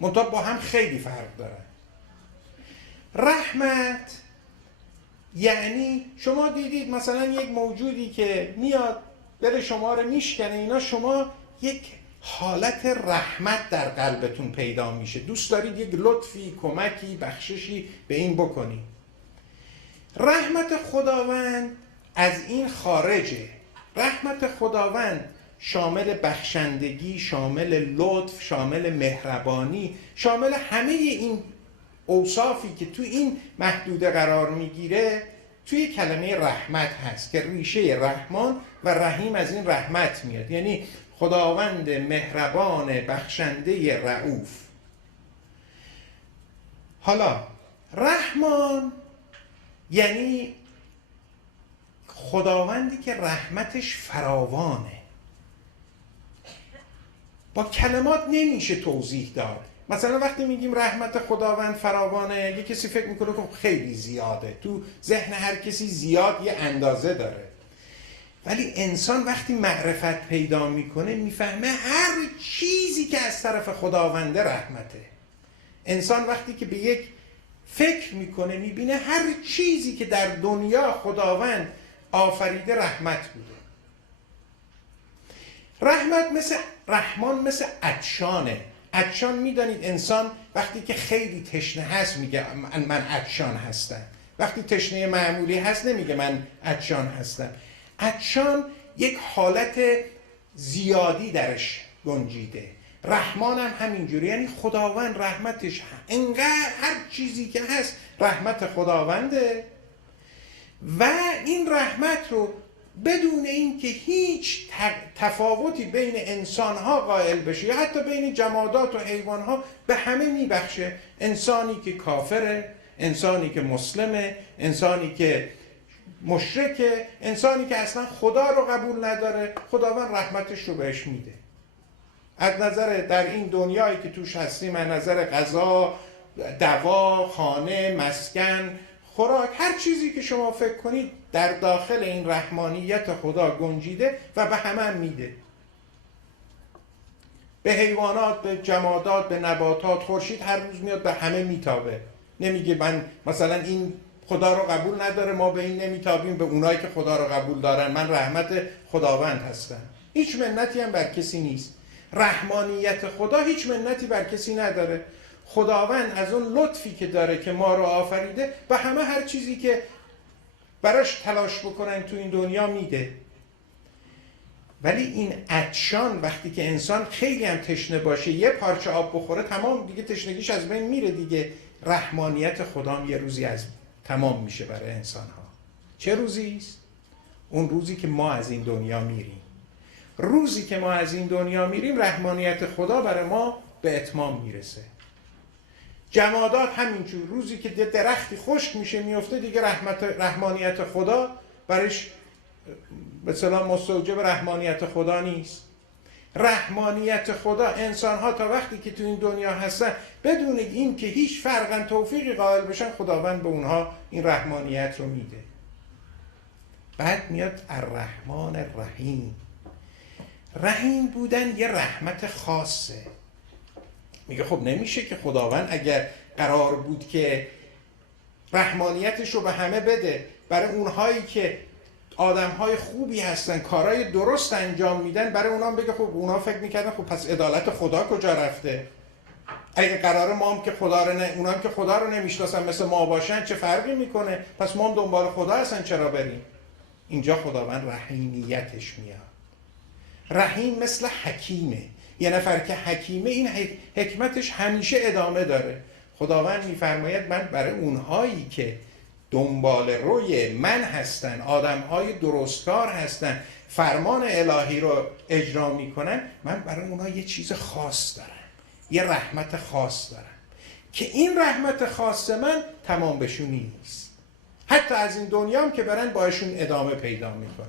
منتها با هم خیلی فرق دارن. رحمت یعنی شما دیدید مثلا یک موجودی که میاد دل شما رو میشکنه، اینا شما یک حالت رحمت در قلبتون پیدا میشه، دوست دارید یک لطفی، کمکی، بخششی به این بکنی. رحمت خداوند از این خارجه. رحمت خداوند شامل بخشندگی، شامل لطف، شامل مهربانی، شامل همه این اوصافی که تو این محدوده قرار میگیره توی کلمه رحمت هست که ریشه رحمان و رحیم از این رحمت میاد، یعنی خداوند مهربان بخشنده رؤوف. حالا رحمان یعنی خداوندی که رحمتش فراوانه، با کلمات نمیشه توضیح داد. مثلا وقتی میگیم رحمت خداوند فراوانه، یه کسی فکر میکنه که خیلی زیاده، تو ذهن هر کسی زیاد یه اندازه داره، ولی انسان وقتی معرفت پیدا میکنه میفهمه هر چیزی که از طرف خداونده رحمته. انسان وقتی که به یک فکر میکنه میبینه هر چیزی که در دنیا خداوند آفریده رحمت بوده. رحمت مثل رحمان مثل عطشانه. عطشان میدانید انسان وقتی که خیلی تشنه هست میگه من عطشان هستم، وقتی تشنه معمولی هست نمیگه من عطشان هستم. عطشان یک حالت زیادی درش گنجیده. رحمان هم همینجوری، یعنی خداوند رحمتش انقدر هر چیزی که هست رحمت خداونده و این رحمت رو بدون اینکه هیچ تفاوتی بین انسانها قائل بشه یا حتی بین جمادات و حیوانها، به همه میبخشه. انسانی که کافره، انسانی که مسلمه، انسانی که مشرکه، انسانی که اصلا خدا رو قبول نداره، خداوند رحمتش رو بهش میده. از نظر در این دنیایی که توش هستیم، از نظر غذا، دوا، خانه، مسکن، خوراک، هر چیزی که شما فکر کنید در داخل این رحمانیت خدا گنجیده و به همه هم میده. به حیوانات، به جمادات، به نباتات. خورشید هر روز میاد به همه میتابه، نمیگه من مثلا این خدا رو قبول نداره ما به این نمیتابیم، به اونایی که خدا رو قبول دارن من رحمت خداوند هستم. هیچ منتی هم بر کسی نیست. رحمانیت خدا هیچ منتی بر کسی نداره. خداوند از اون لطفی که داره که ما رو آفریده به همه هر چیزی که براش تلاش بکنن تو این دنیا میده. ولی این عطشان، وقتی که انسان خیلی هم تشنه باشه یه پارچه آب بخوره تمام دیگه تشنگیش از بین میره دیگه. رحمانیت خدا هم یه روزی از تمام میشه برای انسان ها. چه روزی است؟ اون روزی که ما از این دنیا میریم. روزی که ما از این دنیا میریم رحمانیت خدا برای ما به اتمام میرسه. جمادات همینجور، روزی که درختی خشک میشه میفته دیگه رحمانیت خدا برش به اصطلاح مستوجب رحمانیت خدا نیست. رحمانیت خدا انسان ها تا وقتی که تو این دنیا هستن بدون این که هیچ فرقاً توفیقی قائل بشن، خداوند به اونها این رحمانیت رو میده. بعد میاد الرحمن الرحیم. رحیم بودن یه رحمت خاصه. میگه خب نمیشه که خداوند اگر قرار بود که رحمانیتش رو به همه بده، برای اونهایی که آدمهای خوبی هستن کارهای درست انجام میدن، برای اونها بگه خب اونها فکر میکردن خب پس عدالت خدا کجا رفته؟ اگه قراره ما هم که خدا رو اونها هم که خدا رو نمیشناسن مثل ما باشن چه فرقی میکنه؟ پس ما هم دنبال خدا هستن چرا بریم؟ اینجا خداوند رحیمیتش میاد. رحیم مثل حکیمه. یه نفر که حکیمه این حکمتش همیشه ادامه داره. خداوند میفرماید من برای اونهایی که دنبال روی من هستن، آدمهای درستکار هستن، فرمان الهی رو اجرا میکنن، من برای اونها یه چیز خاص دارم، یه رحمت خاص دارم که این رحمت خاص من تمام بشون نیست. حتی از این دنیا هم که برن باشون ادامه پیدا میکنه.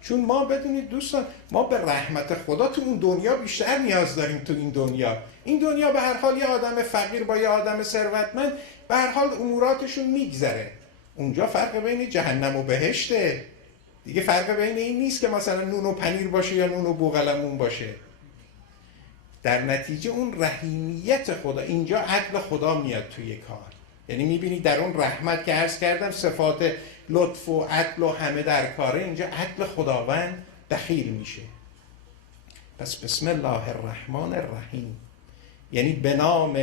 چون ما بدونید دوستان، ما به رحمت خدا تو اون دنیا بیشتر نیاز داریم. تو این دنیا به هر حال یه آدم فقیر با یه آدم ثروتمند به هر حال اموراتشون میگذره. اونجا فرق بین جهنم و بهشته دیگه. فرق بین این نیست که مثلا نون و پنیر باشه یا نون و بوقلمون باشه. در نتیجه اون رحیمیت خدا، اینجا عدل خدا میاد توی کار. یعنی میبینید در اون رحمت که عرض کردم صفات لطف و عدل و همه در کاره، اینجا عدل خداوند دخیل میشه. پس بسم الله الرحمن الرحیم، یعنی به نام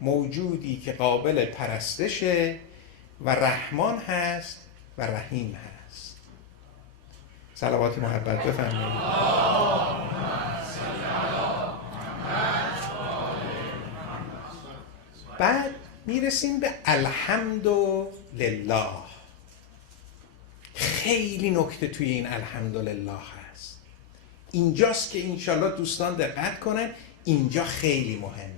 موجودی که قابل پرستشه و رحمان هست و رحیم هست. صلوات محبت بفرمایید. بعد میرسیم به الحمدلله. خیلی نکته توی این الحمدلله هست. اینجاست که انشالله دوستان دقت کنن، اینجا خیلی مهمه.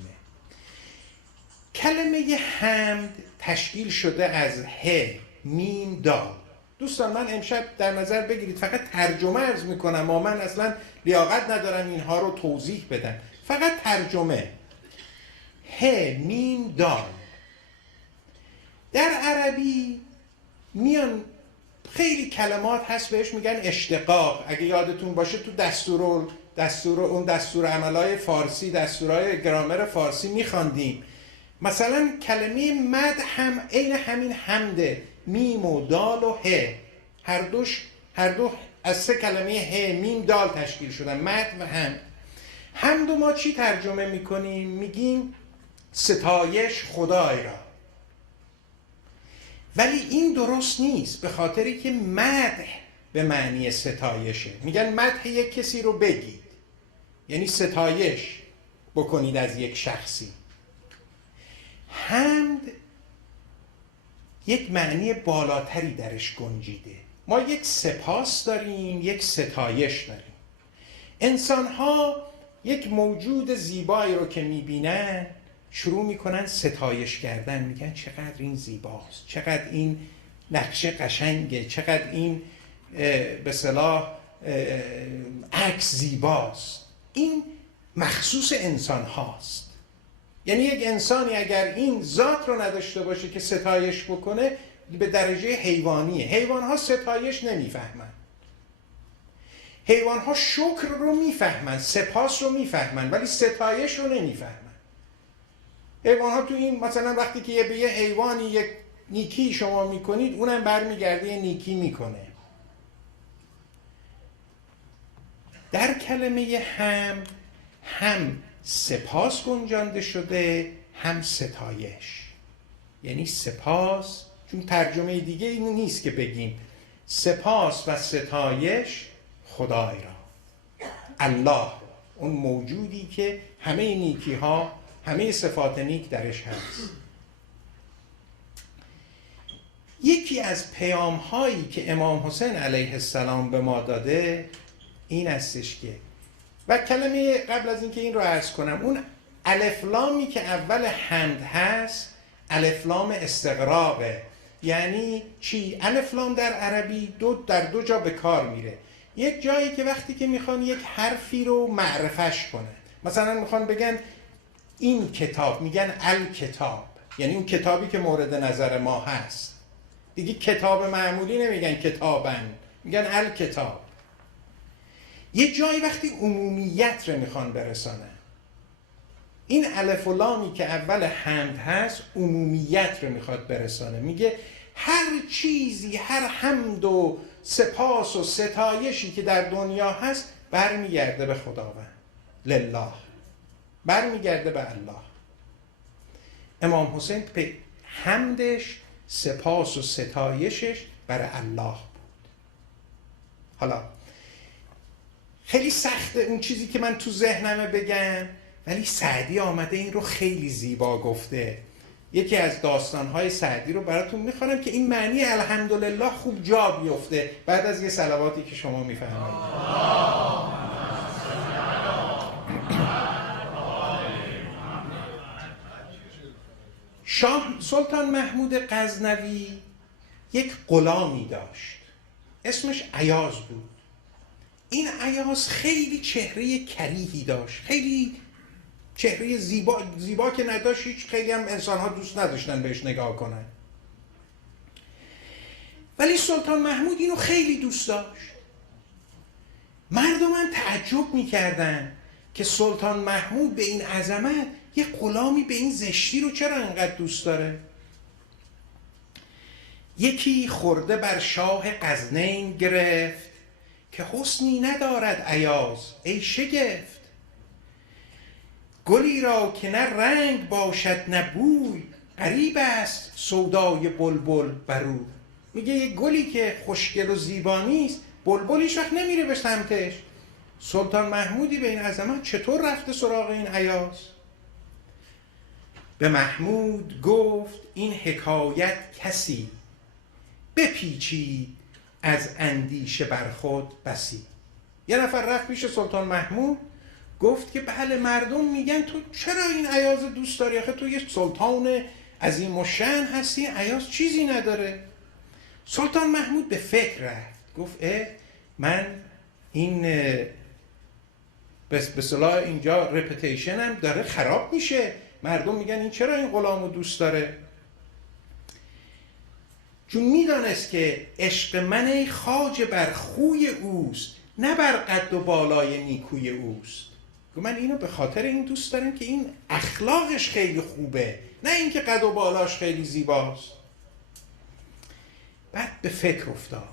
کلمه حمد تشکیل شده از ه، میم، دال. دوستان من امشب در نظر بگیرید فقط ترجمه عرض میکنم، من اصلا لیاقت ندارم اینها رو توضیح بدم، فقط ترجمه. ه، میم، دال. در عربی میان خیلی کلمات هست بهش میگن اشتقاق. اگه یادتون باشه تو دستور عملای فارسی، دستورهای گرامر فارسی میخواندیم. مثلا کلمه مد هم عین همین حمده، میم و دال و ه، هر دو از سه کلمه ه، میم، دال تشکیل شدن، مد و حمد. حمد ما چی ترجمه میکنیم؟ میگیم ستایش خدای را. ولی این درست نیست، به خاطری که مدح به معنی ستایشه. میگن مدح یک کسی رو بگید، یعنی ستایش بکنید از یک شخصی. حمد یک معنی بالاتری درش گنجیده. ما یک سپاس داریم، یک ستایش داریم. انسان ها یک موجود زیبایی رو که میبینن شروع میکنن ستایش کردن، میگن چقدر این زیباست، چقدر این نقشه قشنگه، چقدر این به اصطلاح عکس زیباست. این مخصوص انسان هاست. یعنی یک انسانی اگر این ذات رو نداشته باشه که ستایش بکنه، به درجه حیوانیه. حیوان ها ستایش نمیفهمن. حیوان ها شکر رو میفهمن، سپاس رو میفهمن، ولی ستایش رو نمیفهمن. حیوان ها تو این مثلا وقتی که به یه حیوانی یک نیکی شما میکنید، اونم برمیگرده یه نیکی میکنه. در کلمه هم سپاس گنجانده شده، هم ستایش. یعنی سپاس، چون ترجمه دیگه این نیست که بگیم سپاس و ستایش خدای را، الله، اون موجودی که همه نیکی ها، همه صفات نیک درش هست. یکی از پیام هایی که امام حسین علیه السلام به ما داده این استش که، و کلمه قبل از اینکه این رو عرض کنم، اون الف لامی که اول حمد هست الف لام استغراقه. یعنی چی؟ الف لام در عربی در دو جا به کار میره. یک جایی که وقتی که میخوان یک حرفی رو معرفش کنن، مثلا میخوان بگن این کتاب، میگن الکتاب، یعنی اون کتابی که مورد نظر ما هست. دیگه کتاب معمولی نمیگن کتابن، میگن الکتاب. یه جایی وقتی عمومیت رو میخوان برسانن، این الف و لامی که اول حمد هست عمومیت رو میخواد برسانه. میگه هر چیزی، هر حمد و سپاس و ستایشی که در دنیا هست برمیگرده به خداوند، لله، برمیگرده به الله. امام حسین به حمدش، سپاس و ستایشش برای الله بود. حالا خیلی سخته اون چیزی که من تو ذهنمه بگم، ولی سعدی آمده این رو خیلی زیبا گفته. یکی از داستانهای سعدی رو براتون میخوانم که این معنی الحمدلله خوب جا بیفته بعد از یه صلواتی که شما میفهمید. شاه سلطان محمود غزنوی یک غلامی داشت، اسمش ایاز بود. این ایاز خیلی چهره کریهی داشت، خیلی چهره زیبا که نداشت، هیچ، خیلی هم انسان‌ها دوست نداشتن بهش نگاه کنن. ولی سلطان محمود اینو خیلی دوست داشت. مردم هم تعجب می‌کردن که سلطان محمود به این عظمت یه غلامی به این زشتی رو چرا انقدر دوست داره. یکی خورده بر شاه غزنین گرفت، که حسنی ندارد ایاز ای شگفت. گلی را که نه رنگ باشد نه بوی، غریب است سودای بلبل برو. میگه یه گلی که خوشگل و زیبا نیست، بلبلیش وقت نمیره به سمتش. سلطان محمودی به این عظمت چطور رفته سراغ این ایاز؟ به محمود گفت این حکایت کسی، بپیچید از اندیشه بر خود بسی. یه نفر رفت پیش سلطان محمود گفت که بله مردم میگن تو چرا این ایاز دوست داری؟ آخه تو یه سلطان عظیم الشأن هستی، ایاز چیزی نداره. سلطان محمود به فکر رفت، گفت من این به اصطلاح اینجا رپیتیشنم داره خراب میشه، مردم میگن این چرا این غلامو دوست داره؟ چون میدانست که عشق من ای خواجه بر خوی اوست، نه بر قد و بالای نیکوی اوست. من اینو به خاطر این دوست دارم که این اخلاقش خیلی خوبه، نه اینکه قد و بالاش خیلی زیباست. بعد به فکر افتاد.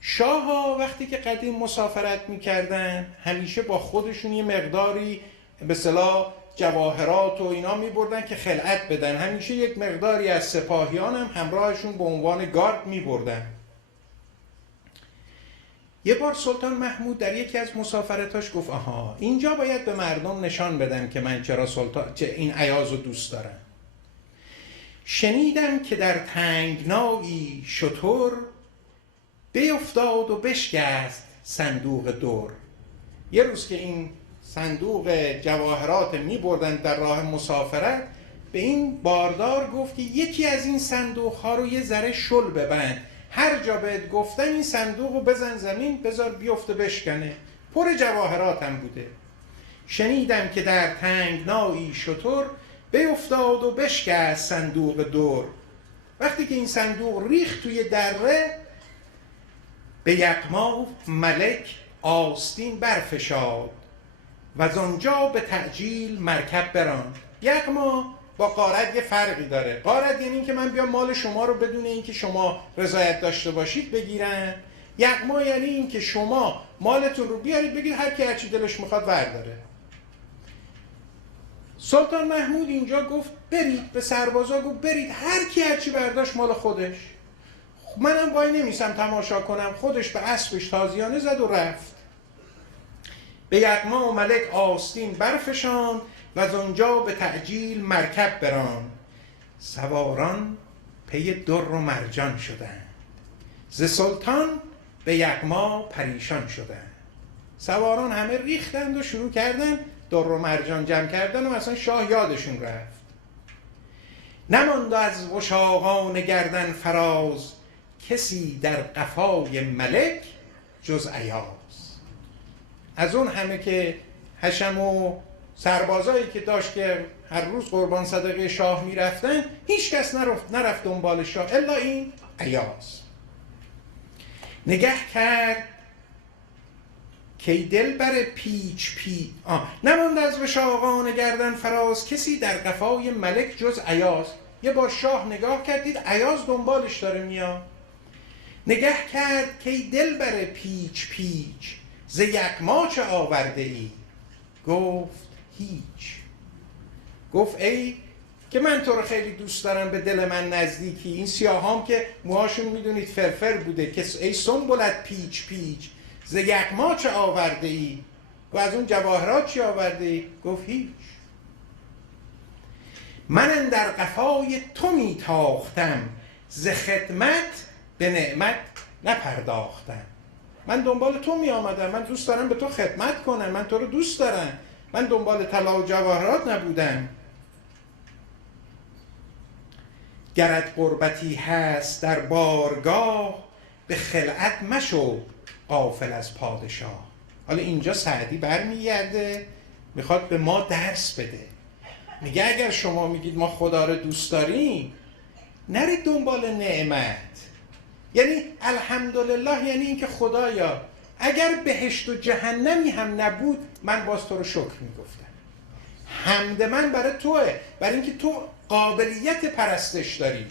شاه ها وقتی که قدیم مسافرت میکردن همیشه با خودشون یه مقداری به اصطلاح جواهرات و اینا میبردن که خلعت بدن، همیشه یک مقداری از سپاهیان هم همراهشون به عنوان گارد میبردن. یه بار سلطان محمود در یکی از مسافرتاش گفت آها اینجا باید به مردم نشان بدم که من چرا این ایاز رو دوست دارم. شنیدم که در تنگنایی شتر، بیفتاد و بشکست صندوق دور. یه روز که این صندوق جواهرات می بردن در راه مسافرت، به این باردار گفت که یکی از این صندوق ها رو یه ذره شل ببند، هر جا بهت گفتم این صندوق رو بزن زمین، بذار بیفته بشکنه. پر جواهرات هم بوده. شنیدم که در تنگنایی شتر، بیفتاد و بشکست صندوق دور. وقتی که این صندوق ریخت توی دره، به یغما ملک آستین برفشاد و از آنجا به تعجیل مرکب براند. یغما با غارت یه فرقی داره. غارت یعنی این که من بیام مال شما رو بدون اینکه شما رضایت داشته باشید بگیرم. یغما یعنی این که شما مالتون رو بیارید بگید هر کی هرچی دلش میخواد ورداره. سلطان محمود اینجا گفت برید، به سربازا گفت برید هر کی هرچی برداشت مال خودش. منم وای نمیسم تماشا کنم. خودش به اسبش تازیانه زد و رفت. به یغما و ملک آستین برفشاند و از آنجا به تعجیل مرکب براند. سواران پی در و مرجان شدند، ز سلطان به یغما پریشان شدند. سواران همه ریختند و شروع کردند در و مرجان جمع کردن و اصلا شاه یادشون رفت. نماند از وشاقان گردن فراز، کسی در قفای ملک جز ایاز. از اون همه که حشم و سربازایی که داشت که هر روز قربان صدقه شاه میرفتن، هیچ کس نرفت دنبال شاه الا این ایاز. نگه کرد کی دل بر نماند از وشاقان گردن فراز، کسی در قفای ملک جز ایاز. یه بار شاه نگاه کردید ایاز دنبالش داره میاد. نگه کرد کی دل بر پیچ، ز یغما چه آورده ای؟ گفت هیچ. گفت ای که من تو رو خیلی دوست دارم، به دل من نزدیکی. این سیاهام که موهاشون میدونید فرفر بوده، که ای سنبلت پیچ، ز یغما چه آورده ای؟ و از اون جواهرات چی آورده ای؟ گفت هیچ. من در قفای تو میتاختم، ز خدمت به نعمت نپرداختم. من دنبال تو می آمدم، من دوست دارم به تو خدمت کنم، من تو رو دوست دارم، من دنبال طلا و جواهرات نبودم. گرت قربتی هست در بارگاه، به خلعت مشو غافل از پادشاه. حالا اینجا سعدی برمیگرده میخواد به ما درس بده. میگه اگر شما میگید ما خدا رو دوست داریم، نرید دنبال نعمت. یعنی الحمدلله یعنی اینکه خدایا اگر بهشت و جهنمی هم نبود من باز تو رو شکر میگفتم. حمد من برای توه، برای اینکه تو قابلیت پرستش داری.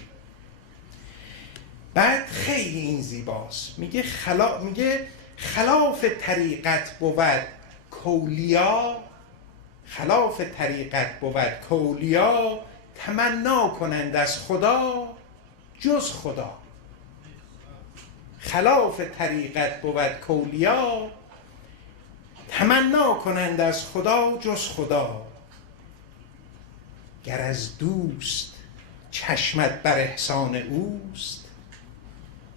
بعد خیلی این زیباست، میگه خلاف طریقت بود کولیا، خلاف طریقت بود کولیا، تمنا کنند از خدا جز خدا. خلاف طریقت بود کولیا، تمنا کنند از خدا جز خدا. گر از دوست چشمت بر احسان اوست،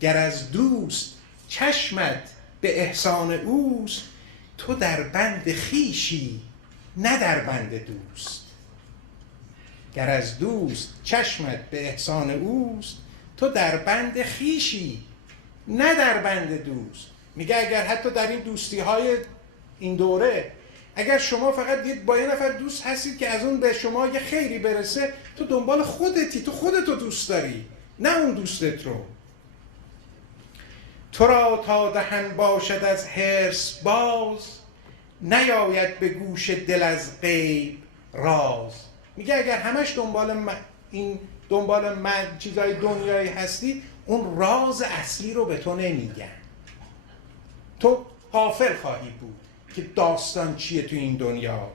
گر از دوست چشمت به احسان اوست، تو در بند خویشی نه در بند دوست. گر از دوست چشمت به احسان اوست، تو در بند خویشی نه در بند دوست. میگه اگر حتی در این دوستی های این دوره اگر شما فقط با یه نفر دوست هستید که از اون به شما یه خیری برسه، تو دنبال خودتی، تو خودتو دوست داری نه اون دوستت رو. تو را تا دهن باشد از حرص باز، نیاید به گوش دل از غیب راز. میگه اگر همش دنبال من چیزای دنیایی هستی، اون راز اصلی رو به تو نمیگن. تو غافل خواهی بود که داستان چیه تو این دنیا.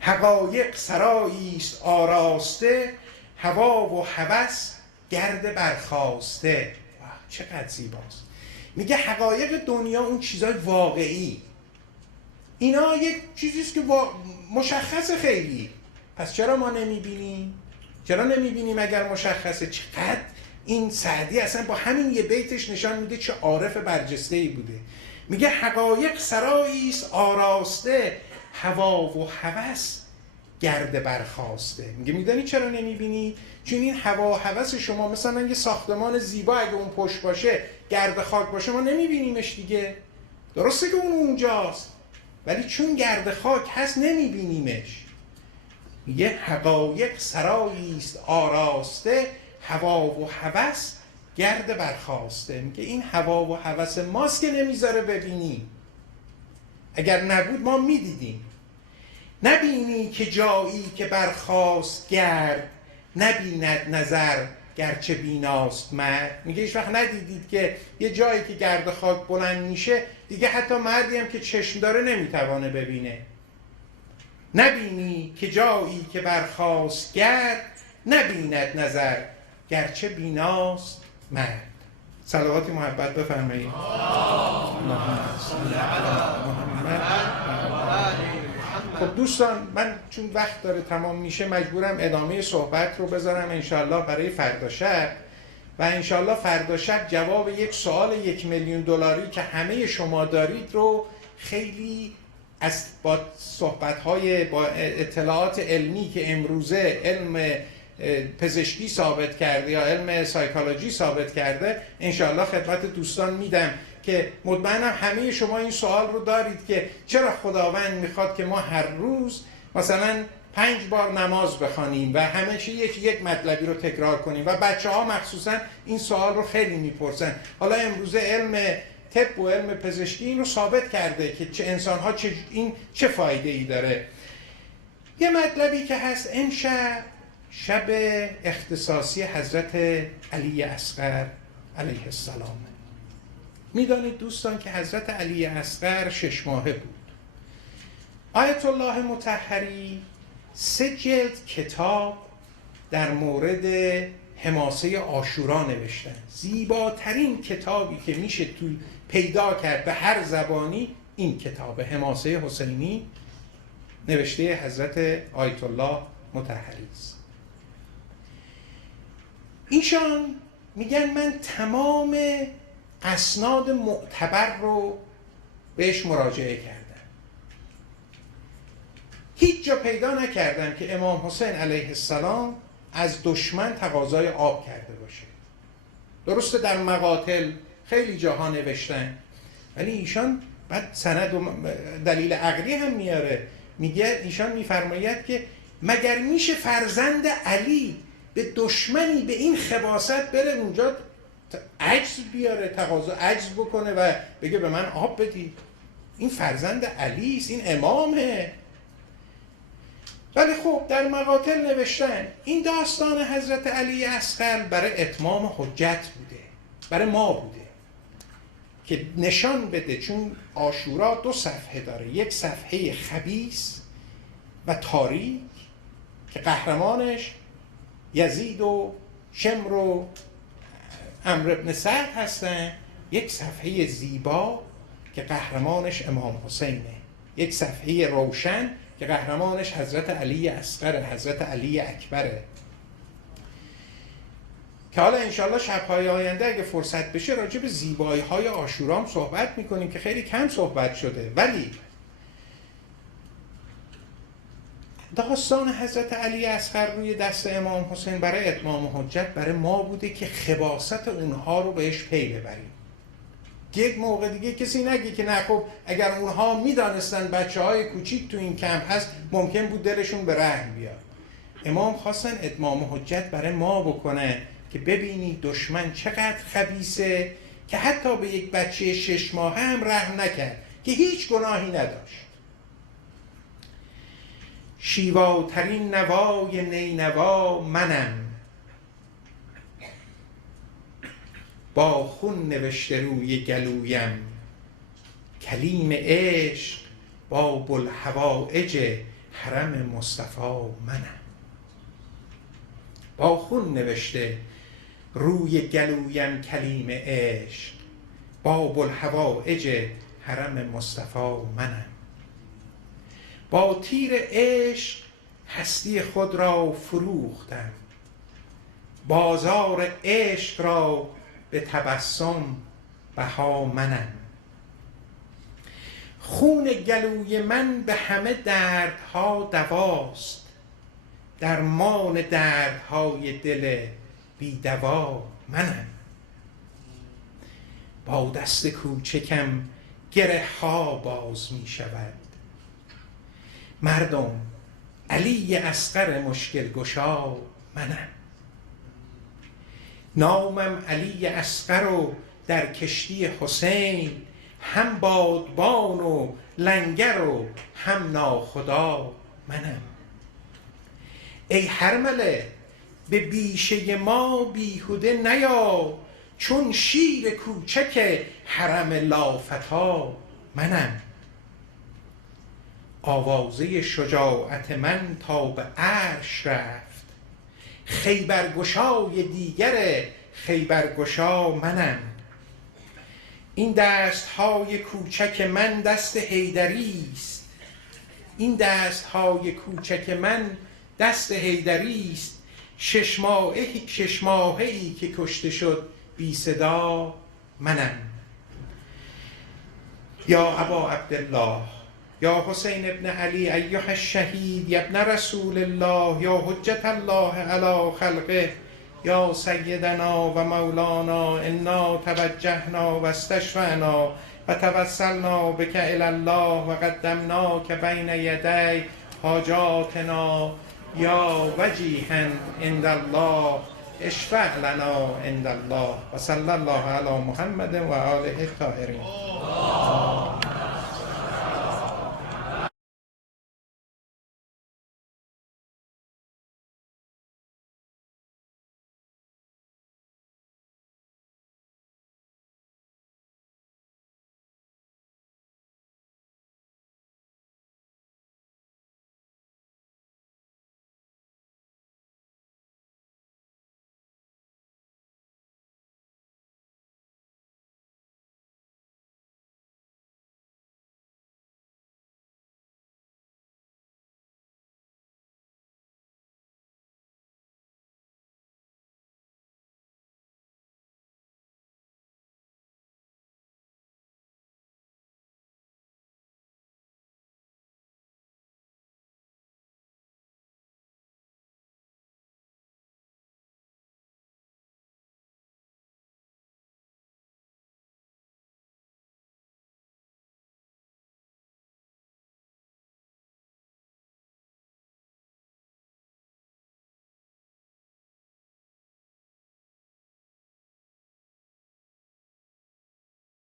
حقایق سرایی است آراسته، هوا و هوس گرد برخاسته. چقدر زیباست. میگه حقایق دنیا اون چیزای واقعی، اینا یک چیزیست که مشخصه خیلی. پس چرا ما نمیبینیم؟ چرا نمیبینیم اگر مشخصه؟ چقدر این سعدی اصلا با همین یه بیتش نشان میده چه عارف برجسته‌ای بوده. میگه حقایق سرایی است آراسته، هوا و هوس گرد برخاسته. میگه میدونی چرا نمیبینی؟ چون این هوا و هوس شما مثلا یه ساختمان زیبا اگه اون پشت باشه گرد خاک باشه ما نمیبینیمش دیگه. درسته که اون اونجاست ولی چون گرد خاک هست نمیبینیمش. میگه حقایق سرایی است آراسته، هوا و هوس گرد برخاسته. میگه این هوا و هوس ماست که نمیذاره ببینیم، اگر نبود ما میدیدیم. نبینی که جایی که برخاست گرد، نبیند نظر گرچه بیناست مرد. میگه هیچ وقت ندیدید که یه جایی که گرد خاک بلند میشه دیگه حتی مردی هم که چشم داره نمیتوانه ببینه. نبینی که جایی که برخاست گرد، نبیند نظر گرچه بیناست مرد. صلوات محبت بفرمایید. اللهم صل علی محمد. خب دوستان من چون وقت داره تمام میشه مجبورم ادامه صحبت رو بذارم انشالله برای فردا شب و انشالله فردا شب جواب یک سوال $1,000,000 که همه شما دارید رو خیلی با صحبت‌های با اطلاعات علمی که امروزه علم پزشکی ثابت کرده یا علم سایکولوژی ثابت کرده انشالله خدمت دوستان میدم که مطمئنم همه شما این سوال رو دارید که چرا خداوند میخواد که ما هر روز مثلا 5 بار نماز بخوانیم و همه چی یک مطلبی رو تکرار کنیم و بچه ها مخصوصا این سوال رو خیلی میپرسن. حالا امروزه علم طب و علم پزشکی این رو ثابت کرده که چه انسان ها چه فایده ای داره. یه مطلبی که هست امشب شب اختصاصی حضرت علی اصغر علیه السلام. میدانید دوستان که حضرت علی اصغر 6 ماهه بود. آیت الله مطهری 3 جلد کتاب در مورد حماسه عاشورا نوشتن. زیباترین کتابی که میشه تو پیدا کرد به هر زبانی این کتاب حماسه حسینی نوشته حضرت آیت الله مطهری است. ایشان میگن من تمام اسناد معتبر رو بهش مراجعه کردم، هیچ جا پیدا نکردم که امام حسین علیه السلام از دشمن تقاضای آب کرده باشه. درسته در مقاتل خیلی جاها نوشتن ولی ایشان بعد سند و دلیل عقلی هم میاره. میگه ایشان میفرماید که مگر میشه فرزند علی به دشمنی به این خباثت بره اونجا عجز بیاره، تقاضا عجز بکنه و بگه به من آب بدید؟ این فرزند علی است، این امامه. ولی خب در مقاتل نوشتن این داستان حضرت علی اصغر برای اتمام حجت بوده، برای ما بوده که نشان بده، چون عاشورا 2 صفحه داره، یک صفحه خبیث و تاریک که قهرمانش یزید و شمر و عمرو بن سعد هستن، یک صفحه زیبا که قهرمانش امام حسینه، یک صفحه روشن که قهرمانش حضرت علی اصغر، حضرت علی اکبره. که حالا انشالله شب‌های آینده اگه فرصت بشه راجع به زیبایی‌های عاشورا هم صحبت می‌کنیم که خیلی کم صحبت شده. ولی داستان حضرت علی اصغر روی دست امام حسین برای اتمام حجت برای ما بوده که خباثت اونها رو بهش پی ببریم. یک موقع دیگه کسی نگه که نه خب اگر اونها میدانستن بچه‌های کوچیک تو این کمپ هست ممکن بود دلشون به رحم بیاد. امام خواستن اتمام حجت برای ما بکنه که ببینی دشمن چقدر خبیثه که حتی به یک بچه 6 ماهه هم رحم نکرد که هیچ گناهی نداشت. شیواترین نوای نینوا منم، با خون نوشته روی گلویم، کلیم عشق با بلحوائج حرم مصطفی منم. با خون نوشته روی گلویم کلیم عشق، با بلحوائج حرم مصطفی منم. با تیر عشق هستی خود را فروختم، بازار عشق را به تبسم بها منم. خون گلوی من به همه دردها دواست، درمان دردهای دل بی دوا منم. با دست کوچکم گره ها باز می شود، مردم علی اصغر مشکل گشا منم. نامم علی اصغر و در کشتی حسین، هم بادبان و لنگر و هم ناخدا منم. ای هرمله به بیشه ما بیهوده نیا، چون شیر کوچک حرم لافتا منم. آوازه شجاعت من تا به عرش رفت، خیبرگشای دیگر خیبرگشا منم. این دستهای کوچک من دست حیدری است، این دستهای کوچک من دست حیدری است. شش ماهه‌ای که کشته شد بی صدا منم. یا ابا عبدالله، یا حسین ابن علی ایها الشهید، یا ابن رسول الله، یا حجت الله علی خلقه، یا سیدنا و مولانا، انا توجهنا و استشفعنا و توسلنا بک الی الله و قدمناک بین یدی حاجاتنا، یا وجیها عند الله اشفع لنا عند الله. و صلی الله علی محمد و آله الطاهرین.